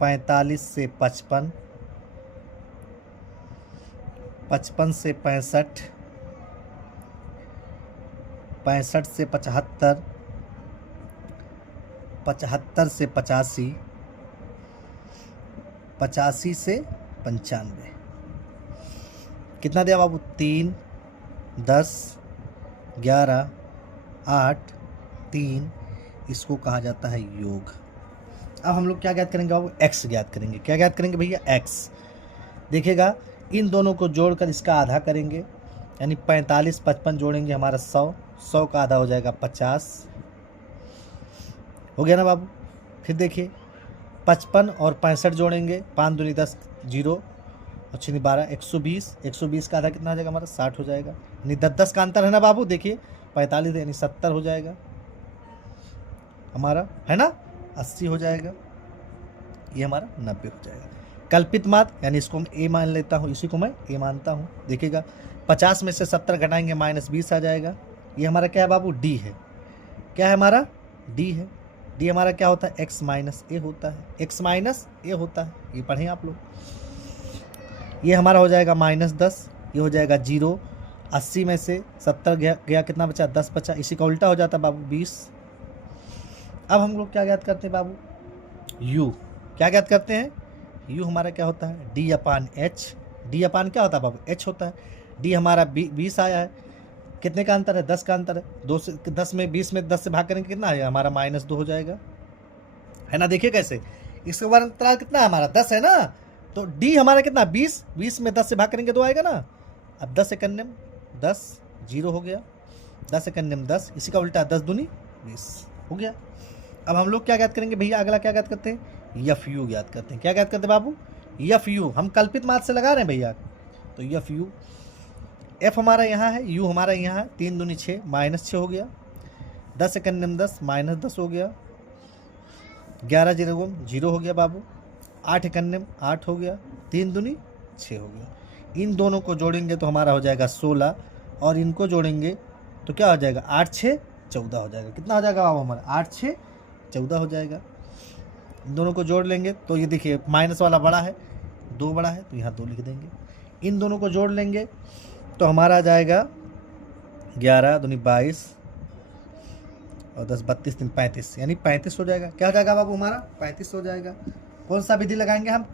45 से 55, 55 से 65, 65 से 75, 75 से 85, 85 से 95। कितना दिया बाबू 3, 10, 11, 8, 3। इसको कहा जाता है योग। अब हम लोग क्या ज्ञात करेंगे बाबू x ज्ञात करेंगे। क्या ज्ञात करेंगे भैया x। देखिएगा इन दोनों को जोड़कर इसका आधा करेंगे, यानी 45 55 जोड़ेंगे हमारा 100, 100 का आधा हो जाएगा 50। हो गया ना बाबू। फिर देखिए 55 और 65 जोड़ेंगे, 5 दूनी 10, 0 और 6 12, 120, 120 का आधा कितना हो जाएगा हमारा 60 हो जाएगा। यानी 10 का अंतर है ना बाबू। देखिए 45 यानी 70 हो जाएगा हमारा, है ना 80 हो जाएगा। ये हमारा 90 हो जाएगा। कल्पित माध्य यानी इसको मैं a मान लेता हूँ, इसी को मैं a मानता हूँ। देखिएगा 50 में से 70 घटाएंगे -20 आ जाएगा। ये हमारा क्या है बाबू d है। क्या है हमारा d है। d हमारा क्या होता है x माइनस a होता है, x माइनस a होता है। ये पढ़ें आप लोग। ये हमारा हो जाएगा -10, ये हो जाएगा 0। 80 में से 70 गया कितना बचा 10 बचा। इसी का उल्टा हो जाता है बाबू 20। अब हम लोग क्या ज्ञात करते हैं बाबू u। क्या ज्ञात करते हैं u हमारा क्या होता है d/h। d/ क्या होता है बाबू h होता है। d हमारा 20 आया है। कितने का अंतर है 10 का अंतर है। 2 से 10 में 20 में 10 से भाग करेंगे कितना आएगा हमारा -2 हो जाएगा, है ना। देखिए कैसे इसके बाद अंतराल कितना है हमारा 10 है ना, तो d हमारा कितना 20, 20 में 10 से भाग करेंगे 2 आएगा ना। अब 10 एकन्ने 10 0 हो गया, 10 एकन्ने 10, इसी का उल्टा 10 दूनी 20 हो गया। अब हम लोग क्या ज्ञात करेंगे भैया, अगला क्या ज्ञात करते हैं FU ज्ञात करते हैं। क्या ज्ञात करते हैं बाबू FU। हम कल्पित माध्य से लगा रहे हैं भैया, तो FU। F हमारा यहाँ है, U हमारा यहाँ है। 3 दूनी 6 -6 हो गया। 10 एकन्ने 10 -10 हो गया। 11 0 हो गया बाबू। 8 एकन्ने 8 हो गया, 3 दूनी 6 हो गया। इन दोनों को जोड़ेंगे तो हमारा हो जाएगा 16, और इनको जोड़ेंगे तो क्या हो जाएगा 8 6 14 हो जाएगा। कितना हो जाएगा बाबू हमारा 8 6 14 हो जाएगा। इन दोनों को जोड़ लेंगे तो ये देखिए माइनस वाला बड़ा है, 2 बड़ा है तो यहाँ 2 लिख देंगे। इन दोनों को जोड़ लेंगे तो हमारा आ जाएगा 11 दूनी 22 और 10 32 3 35, यानी 35 हो जाएगा। क्या हो जाएगा बाबू हमारा 35 हो जाएगा। कौन सा विधि लगाएंगे हम,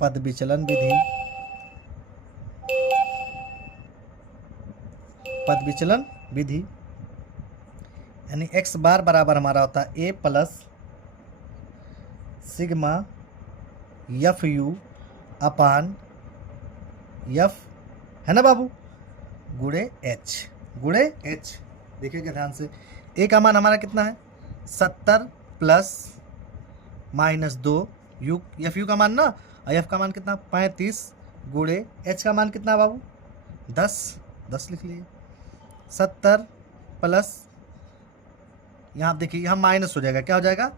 पद विचलन विधि। पद विचलन विधि यानी x बार बराबर हमारा होता है a plus sigma F U upon F, है ना बाबू, गुणे h। देखिएगा ध्यान से, a का मान हमारा कितना है 70 प्लस -2 यू, एफ यू का मान ना, और एफ का मान कितना 35 गुणे h का मान कितना बाबू 10 लिख लिए। 70 प्लस, यहाँ देखिए यहाँ माइनस हो जाएगा, क्या हो जाएगा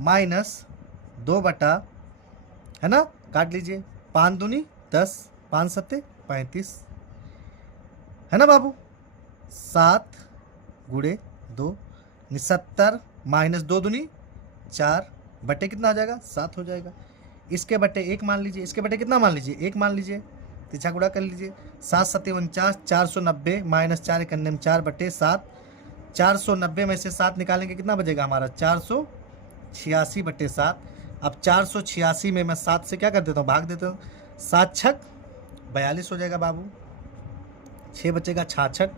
-2 बटा, है ना, काट लीजिए, 5 दूनी 10 5 सत्ते 35, है ना बाबू, 7 गुणे 2, 70 -2 दूनी 4 बटे कितना हो जाएगा 7 हो जाएगा। इसके बटे 1 मान लीजिए, इसके बटे कितना मान लीजिए 1 मान लीजिए, तिरछा गुणा कर लीजिए, 7 सत्ते 49 490 -4 एकन्ने में 4 बटे 7, 490 में से 7 निकालेंगे कितना बचेगा हमारा 486 बटे 7। अब 486 में मैं 7 से क्या कर देता हूँ भाग देता हूँ, 7 छक 42 हो जाएगा बाबू, 6 बचेगा 66,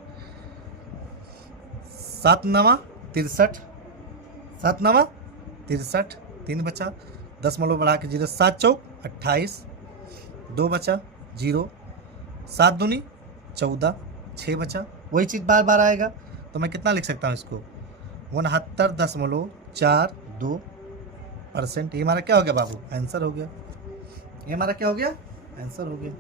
7 नवा 63, 7 नवा 63, 3 बचा, 10 मतलब बढ़ा के 0, 7 चौक 28, 2 बचा 0, 7 दूनी 14, 6 बचा, वही चीज़ बार बार आएगा तो मैं कितना लिख सकता हूँ इसको 69.42%। ये हमारा क्या हो गया बाबू आंसर हो गया, ये हमारा क्या हो गया आंसर हो गया।